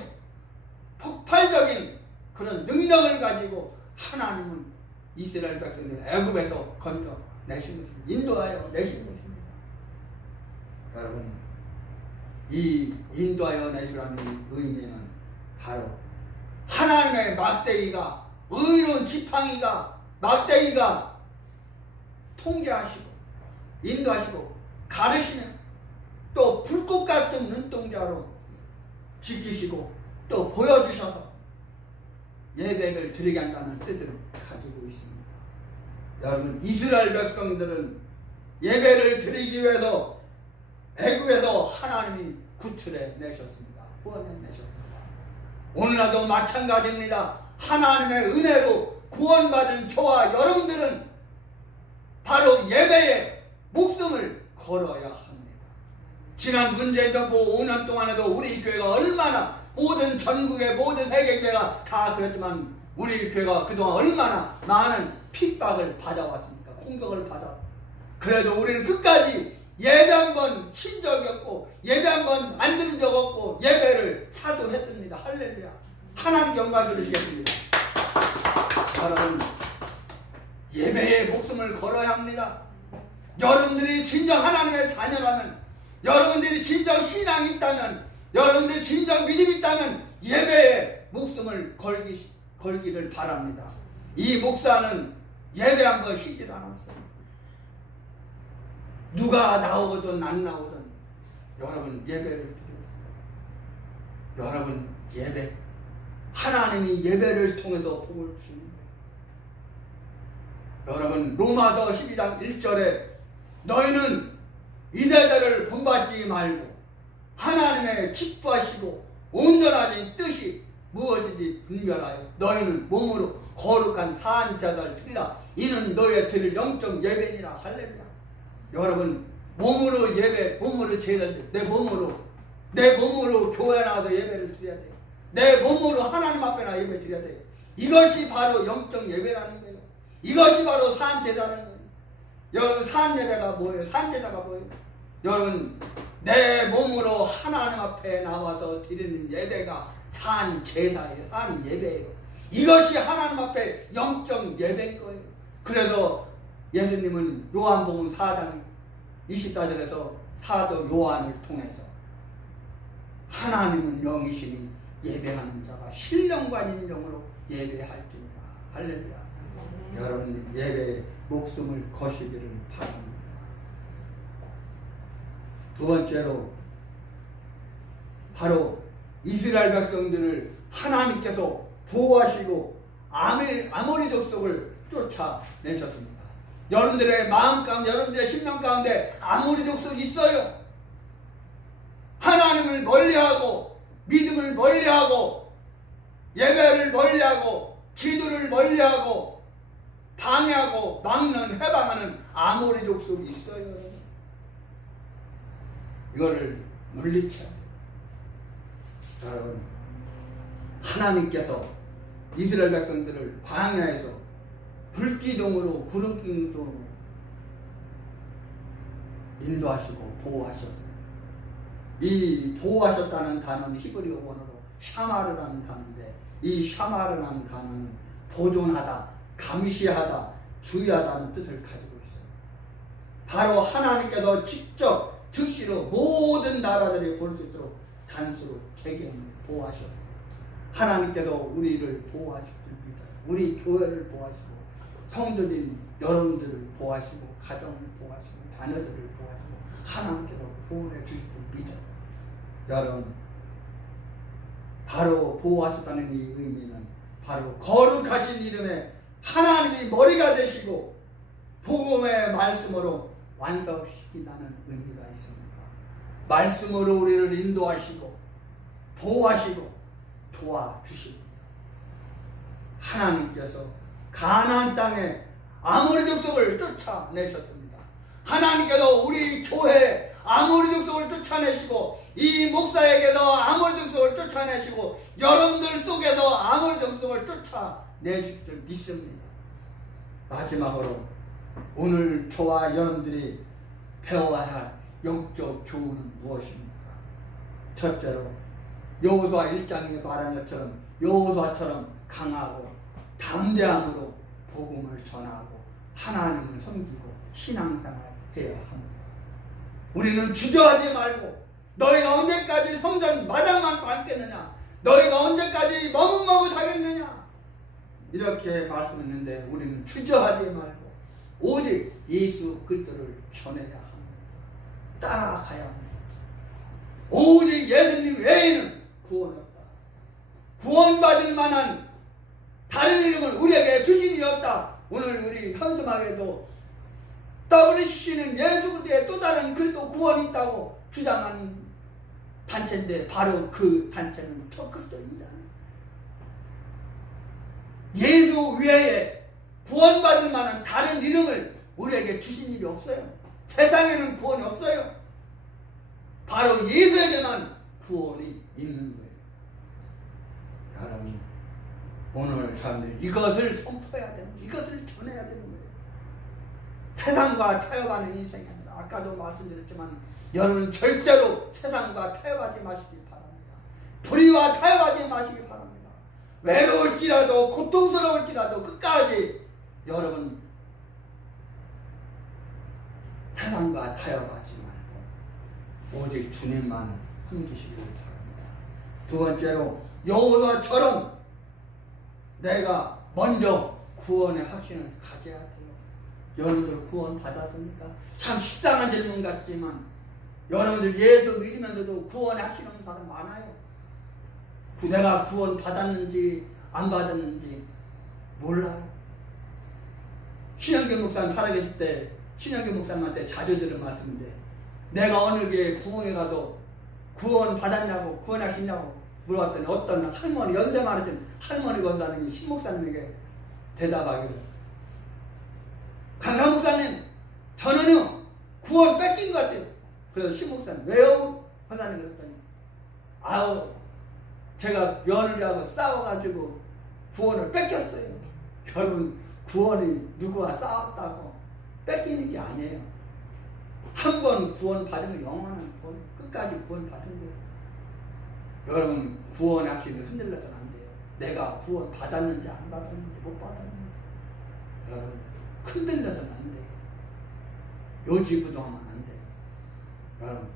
폭발적인 그런 능력을 가지고 하나님은 이스라엘 백성들을 애굽에서 건져내신 것입니다. 인도하여 내신 것입니다. 여러분, 이 인도하여 내시라는 의미는 바로 하나님의 막대기가, 의로운 지팡이가, 막대기가 통제하시고 인도하시고 가르시며 또 불꽃 같은 눈동자로 지키시고 또 보여주셔서 예배를 드리게 한다는 뜻을 가지고 있습니다. 여러분, 이스라엘 백성들은 예배를 드리기 위해서 애굽에서 하나님이 구출해 내셨습니다. 구원해 내셨습니다. 오늘날도 마찬가지입니다. 하나님의 은혜로 구원받은 저와 여러분들은 바로 예배에 목숨을 걸어야 합니다. 지난 문재인 정부 5년 동안에도 우리 교회가 얼마나 모든 전국의 모든 세계교회가 다 그랬지만 우리 교회가 그동안 얼마나 많은 핍박을 받아왔습니까? 공격을 받아왔습니다. 그래도 우리는 끝까지 예배 한번 쉰 적이 없고 예배 한번 안 들은 적 없고 예배를 사수했습니다. 할렐루야. 하나님 영광 들으시겠습니다. 여러분, 예배에 목숨을 걸어야 합니다. 여러분들이 진정 하나님의 자녀라면, 여러분들이 진정 신앙이 있다면, 여러분들이 진정 믿음이 있다면 예배에 목숨을 걸기를 바랍니다. 이 목사는 예배 한번 쉬질 않았어요. 누가 나오든 안 나오든 여러분 예배를 드려요. 여러분 예배, 하나님이 예배를 통해서 복을 주십니다. 여러분 로마서 12장 1절에 너희는 이세대를 본받지 말고 하나님의 기뻐하시고 온전하신 뜻이 무엇인지 분별하여 너희는 몸으로 거룩한 사한제사를 드리라. 이는 너희의 드릴 영적 예배니라. 할렐루야. 여러분 몸으로 예배, 몸으로 제사를, 내 몸으로 교회 나와서 예배를 드려야 돼요. 내 몸으로 하나님 앞에 나 예배 드려야 돼요. 이것이 바로 영적 예배라는 거예요. 이것이 바로 사한제사라는 거예요. 여러분 사한예배가 뭐예요? 사한제사가 뭐예요? 여러분 내 몸으로 하나님 앞에 나와서 드리는 예배가 사한제사예요. 사한예배예요. 이것이 하나님 앞에 영적 예배인 거예요. 그래서 예수님은 요한복음 4장 24절에서 사도 요한을 통해서 하나님은 영이시니 예배하는 자가 신령과 인정으로 예배할지니라. 할렐루야. 여러분 예배에 목숨을 거시기를 바랍니다. 두 번째로 바로 이스라엘 백성들을 하나님께서 보호하시고 아모리 족속을 쫓아내셨습니다. 여러분들의 마음 가운데, 여러분들의 심령 가운데 아모리 족속이 있어요. 하나님을 멀리하고 믿음을 멀리하고 예배를 멀리하고 기도를 멀리하고 방해하고 막는 해방하는 아모리 족속이 있어요. 이거를 물리쳐야 돼요. 여러분, 하나님께서 이스라엘 백성들을 광야에서 불기둥으로 구름기둥으로 인도하시고 보호하셨어요. 이 보호하셨다는 단어는 히브리어 원어로 샤마르라는 단어인데, 이 샤마르라는 단어는 보존하다, 감시하다, 주의하다는 뜻을 가지고 있어요. 바로 하나님께서 직접 즉시로 모든 나라들이 볼 수 있도록 단수로 개경을 보호하셨어요. 하나님께서 우리를 보호하실 줄 믿어요. 우리 교회를 보호하시고 성도들 여러분들을 보호하시고 가정을 보호하시고 자녀들을 보호하시고 하나님께서 보호해 주실 줄 믿어요. 여러분, 바로 보호하셨다는 이 의미는 바로 거룩하신 이름에 하나님이 머리가 되시고 복음의 말씀으로 완성시킨다는 의미가 있습니다. 말씀으로 우리를 인도하시고 보호하시고 도와주십니다. 하나님께서 가나안 땅에 아모리 족속을 쫓아내셨습니다. 하나님께서 우리 교회에 아모리 족속을 쫓아내시고 이 목사에게도 아모리 족속을 쫓아내시고 여러분들 속에서 아모리 족속을 쫓아내실 줄 믿습니다. 마지막으로 오늘 저와 여러분들이 배워야 할 영적 교훈은 무엇입니까? 첫째로 여호수아 1장에 말한 것처럼 여호수아처럼 강하고 담대함으로 복음을 전하고 하나님을 섬기고 신앙생활 해야 합니다. 우리는 주저하지 말고 너희가 언제까지 성전 마당만 밟겠느냐, 너희가 언제까지 머뭇머뭇하겠느냐 이렇게 말씀했는데, 우리는 주저하지 말고 오직 예수 그리스도를 전해야 합니다. 따라가야 합니다. 오직 예수님 외에는 구원 없다. 구원받을 만한 다른 이름을 우리에게 주신 이 없다. 오늘 우리 현수막에도 WCC는 예수 그리스도의 또 다른 그리스도 구원이 있다고 주장하는 단체인데, 바로 그 단체는 저 그리스도이다. 예수 외에 구원받을 만한 다른 이름을 우리에게 주신 일이 없어요. 세상에는 구원이 없어요. 바로 예수에게만 구원이 있는 거예요. 여러분, 오늘 저는 이것을 선포해야 되는 거예요. 이것을 전해야 되는 거예요. 세상과 타협하는 인생이 아니라, 아까도 말씀드렸지만 여러분 절대로 세상과 타협하지 마시기 바랍니다. 불의와 타협하지 마시기 바랍니다. 외로울지라도 고통스러울지라도 끝까지 여러분 세상과 타협하지 말고 오직 주님만 섬기시길 바랍니다. 두 번째로 여호수아처럼 내가 먼저 구원의 확신을 가져야 돼요. 여러분들 구원 받았습니까? 참 식상한 질문 같지만 여러분들 예수 믿으면서도 구원의 확신 없는 사람 많아요. 내가 구원 받았는지 안 받았는지 몰라요. 신영균 목사님 살아계실 때 신영균 목사님한테 자주 들은 말씀인데, 내가 어느 교회 부흥회 가서 구원 받았냐고 구원하시냐고 물어봤더니 어떤 할머니, 연세 많으신 할머니 권사님이 신 목사님에게 대답하기를, 강사 목사님 저는요 구원 뺏긴 것 같아요. 그래서 신 목사님 왜요? 권사님 그랬더니, 아우 제가 며느리하고 싸워가지고 구원을 뺏겼어요. 여러분, 구원이 누구와 싸웠다고 뺏기는 게 아니에요. 한 번 구원 받으면 영원한 구원, 끝까지 구원 받은 거예요. 여러분, 구원의 확신이 흔들려서는 안 돼요. 내가 구원 받았는지 안 받았는지 못 받았는지 여러분 흔들려서는 안 돼요. 요지부동하면 안 돼요. 여러분,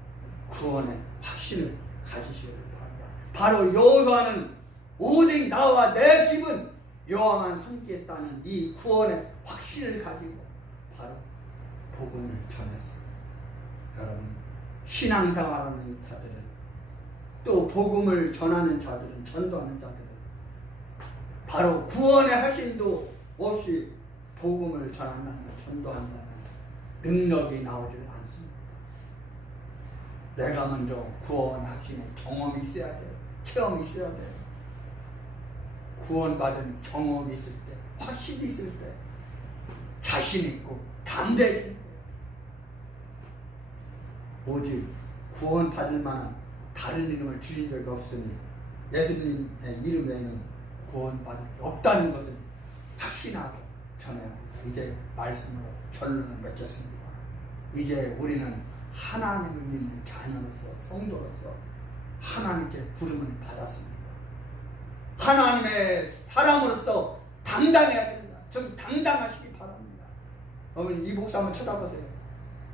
구원의 확신을 가지시길 바랍니다. 바로 여호수아는 오직 나와 내 집은 여호와만 섬기겠다는 이 구원의 확신을 가지고 바로 복음을 전했어요. 여러분, 신앙생활하는 자들은, 또 복음을 전하는 자들은, 전도하는 자들은 바로 구원의 하신도 없이 복음을 전한다는, 전도한다는 능력이 나오지 않습니다. 내가 먼저 구원 확신의 경험이 있어야 돼요. 체험이 있어야 돼요. 구원받은 경험이 있을 때, 확신이 있을 때 자신 있고 담대해지는 거예요. 오직 구원받을 만한 다른 이름을 주신 적이 없으니 예수님의 이름에는 구원받을 게 없다는 것을 확신하고 전해야 합니다. 이제 말씀으로 결론을 맺겠습니다. 이제 우리는 하나님을 믿는 자녀로서, 성도로서 하나님께 부름을 받았습니다. 하나님의 사람으로서 당당해야 됩니다. 좀 당당하시기 바랍니다. 어머니, 이 목사 한번 쳐다보세요.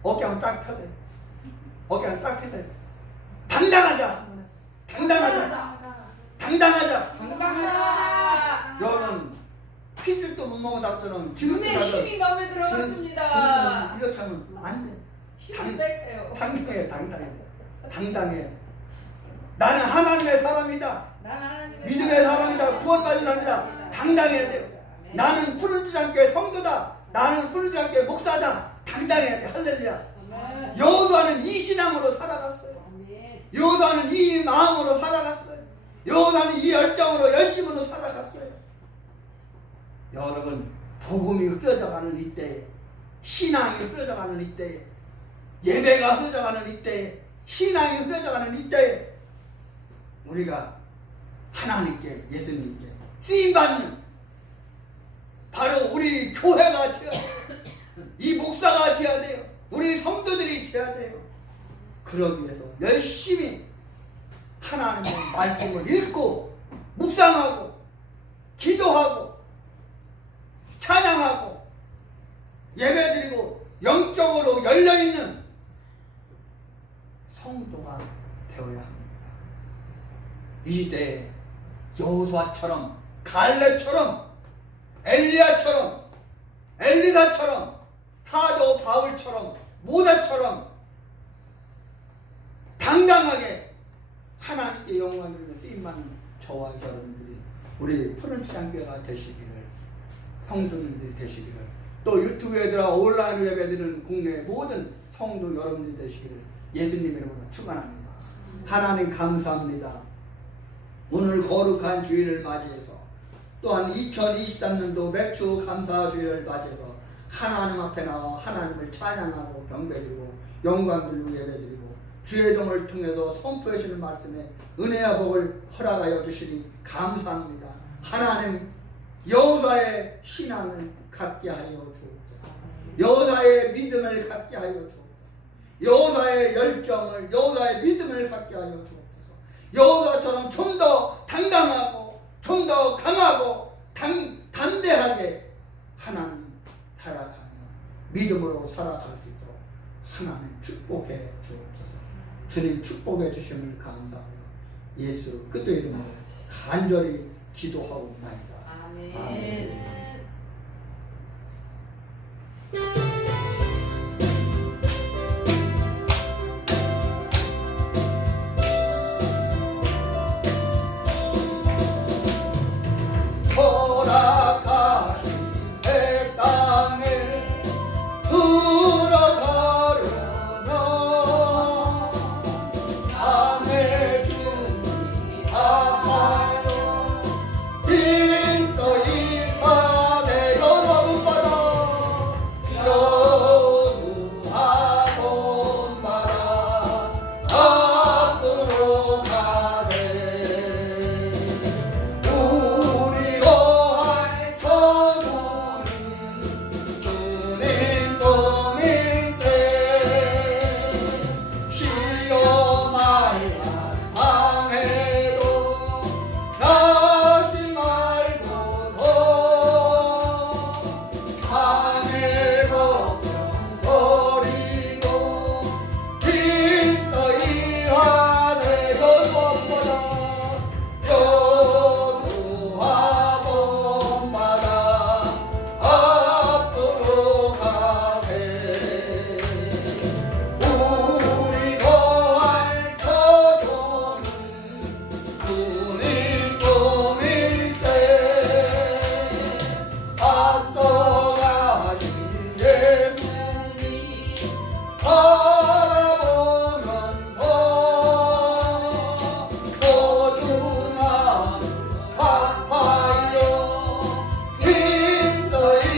어깨 한번 딱 펴세요. 어깨 한번 딱 펴세요. 당당하자. 당당하자. 당당하자. 당당하자. 여러분, 피줄도 못 먹은 사람처럼 눈에 힘이 너무 들어갔습니다. 이렇게 하면 안 돼. 힘을 빼세요. 당당해. 당당해. 나는 하나님의 사람이다. 믿음의 사람이다. 구원받은 사람이다. 당당해야 돼요. 나는 푸르지 않게 성도다. 나는 푸르지 않게 목사다. 당당해야 돼. 할렐루야. 여호수아는 이 신앙으로 살아갔어요. 여호수아는 이 마음으로 살아갔어요. 여호수아는 이 열정으로, 열심으로 살아갔어요. 여러분, 복음이 흐려져가는 이때에, 신앙이 흐려져가는 이때에, 예배가 흐려져가는 이때에, 신앙이 흐려져가는 이때에 우리가 하나님께, 예수님께 쓰임받는 바로 우리 교회가 되어야 돼요. 이 목사가 되어야 돼요. 우리 성도들이 되어야 돼요. 그러기 위해서 열심히 하나님의 말씀을 읽고 묵상하고 기도하고 찬양하고 예배드리고 영적으로 열려있는 성도가 되어야 합니다. 이 시대에 여호수아처럼, 갈렙처럼, 엘리야처럼, 엘리사처럼, 사도 바울처럼, 모세처럼 당당하게 하나님께 영광을 돌리며 쓰임받는 저와 여러분들이, 우리 푸른 시장교회가 되시기를, 성도님들이 되시기를, 또 유튜브에 들어 온라인 예배드리는 국내 모든 성도 여러분들이 되시기를 예수님의 이름으로 축원합니다. 하나님 감사합니다. 오늘 거룩한 주일을 맞이해서, 또한 2023년도 맥주 감사 주일을 맞이해서 하나님 앞에 나와 하나님을 찬양하고 경배드리고 영광드리고 예배드리고 주의 종을 통해서 선포해 주시는 말씀에 은혜와 복을 허락하여 주시니 감사합니다. 하나님, 여호수아의 신앙을 갖게 하여 주옵소서. 여호수아의 믿음을 갖게 하여 주옵소서. 여호수아의 열정을, 여호수아의 믿음을 갖게 하여 주옵소서. 여호수아처럼 좀 더 당당하고, 좀 더 강하고, 담대하게 하나님 살아가며 믿음으로 살아갈 수 있도록 하나님 축복해 주옵소서. 주님 축복해 주심을 감사하며 예수 그리스도의 이름으로 간절히 기도하옵나이다. 아멘. 아멘. 빈소이 주님 꿈일세 앞서가신 예수님 바라보면서 소중한 papaya 힘써이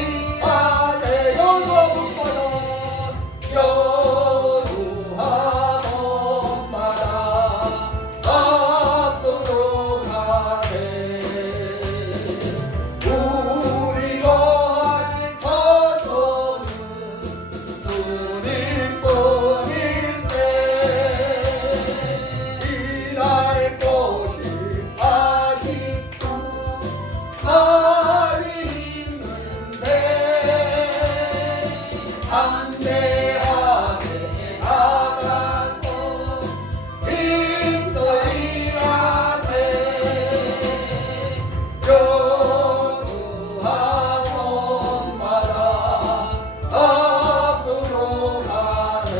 하세요 높아라 여두하고 마다 앞으로 가세 우리가 저소는 주님 뿐일세 일할 곳이 아직도 많이 있는데 담대하게 나가서 힘써 일하세 여두하원마다 앞으로 가세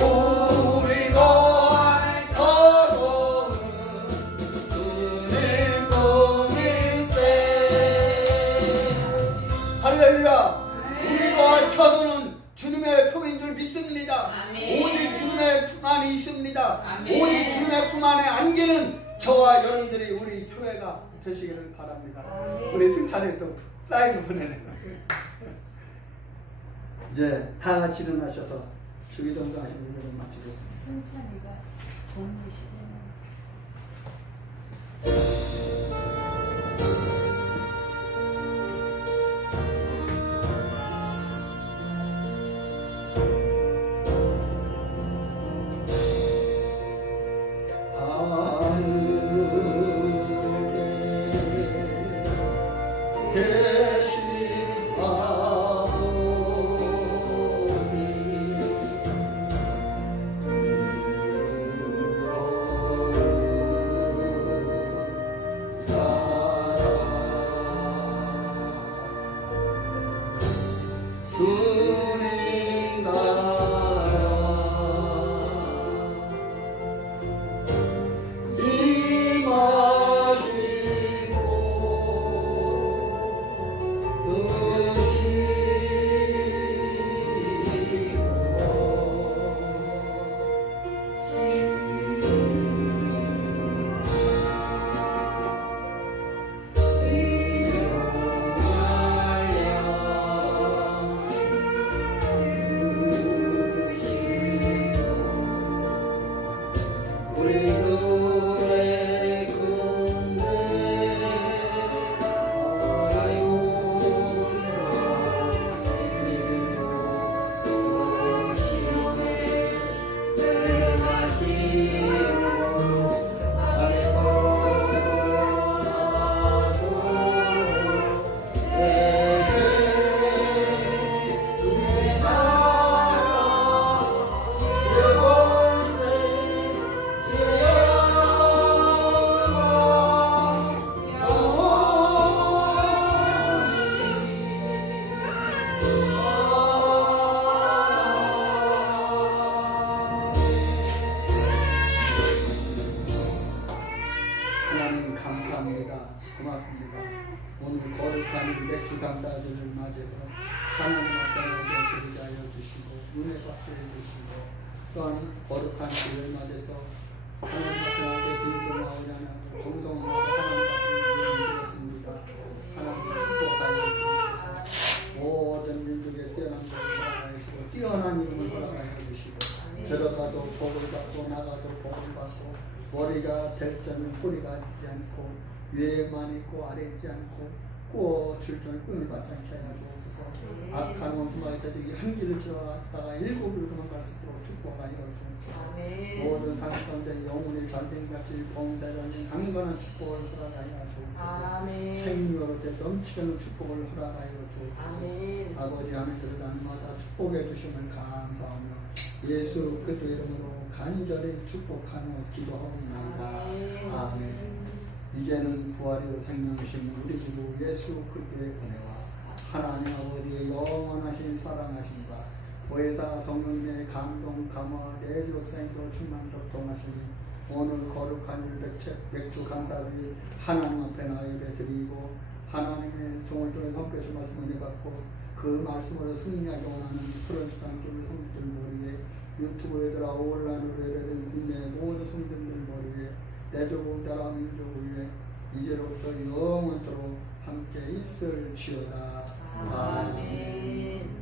우리가 저소는 주님 꿈일세 할렐루야 우리가 저도는 주님의 품인 줄 믿습니다. 아멘. 오직 주님의 품 안에 있습니다. 아멘. 오직 주님의 품 안에 안기는 저와 여러분들이 우리 교회가 되시기를 바랍니다. 우리 승찬이 또 사인을 보내네요. 이제 다 같이 일어나셔서 주기도문하신 분들을 마치겠습니다. 승찬이가 정무시대는 하늘에 계신 주님 나라 감사주를 맞아서 하나님 앞에 드리게 하여 주시고 눈에 받게 해주시고 또한 거룩한 주를 맞아서 하나님 앞에 빈손하오지 않고 정성하고 하나님 앞에 드렸습니다. 하나님 축복하여 주시옵소서. 모든 민족의 뛰어난 것을 허락하시고 뛰어난 이름을 허락하여 주시고 들어가도 복을 받고 나가도 복을 받고 머리가 될 점은 뿌리가 있지 않고 위에만 있고 아래 있지 않고 꼭 출전을 끈을 받지 않게 하여 주옵소서. 악한 원수마귀 들이 한 길을 지어갔다가 일곱 길로 도망갈 수 있도록 축복하여 주옵소서. 모든 삶 가운데 영혼이 전쟁같이 봉사전쟁 강건한 축복을 허락하여 주옵소서. 생명으로 넘치는 축복을 허락하여 주옵소서. 아버지 하나님들 날마다 축복해 주심을 감사하며 예수 그리스도 이름으로 간절히 축복하며 기도하옵나이다. 아멘. 이제는 부활이요 생명이신 우리 주 예수 그리스도의 은혜와 하나님 아버지의 영원하신 사랑하심과 보혜사 성령의 감동 감화 내주 역사인도 충만 독동하심이 오늘 거룩한 일 맥주 감사주일 하나님 앞에 나 예배 드리고 하나님의 종을 통해 성께서 말씀을 해갖고 그 말씀으로 승리하기 원하는 그런 수단교회 성도들 머리에 유튜브에 들어가 온라인으로 예배드리는 국내 모든 성도들 머리에 내 조국 나라 민족 위에 이제로부터 영원토록 함께 있을지어다. 아멘.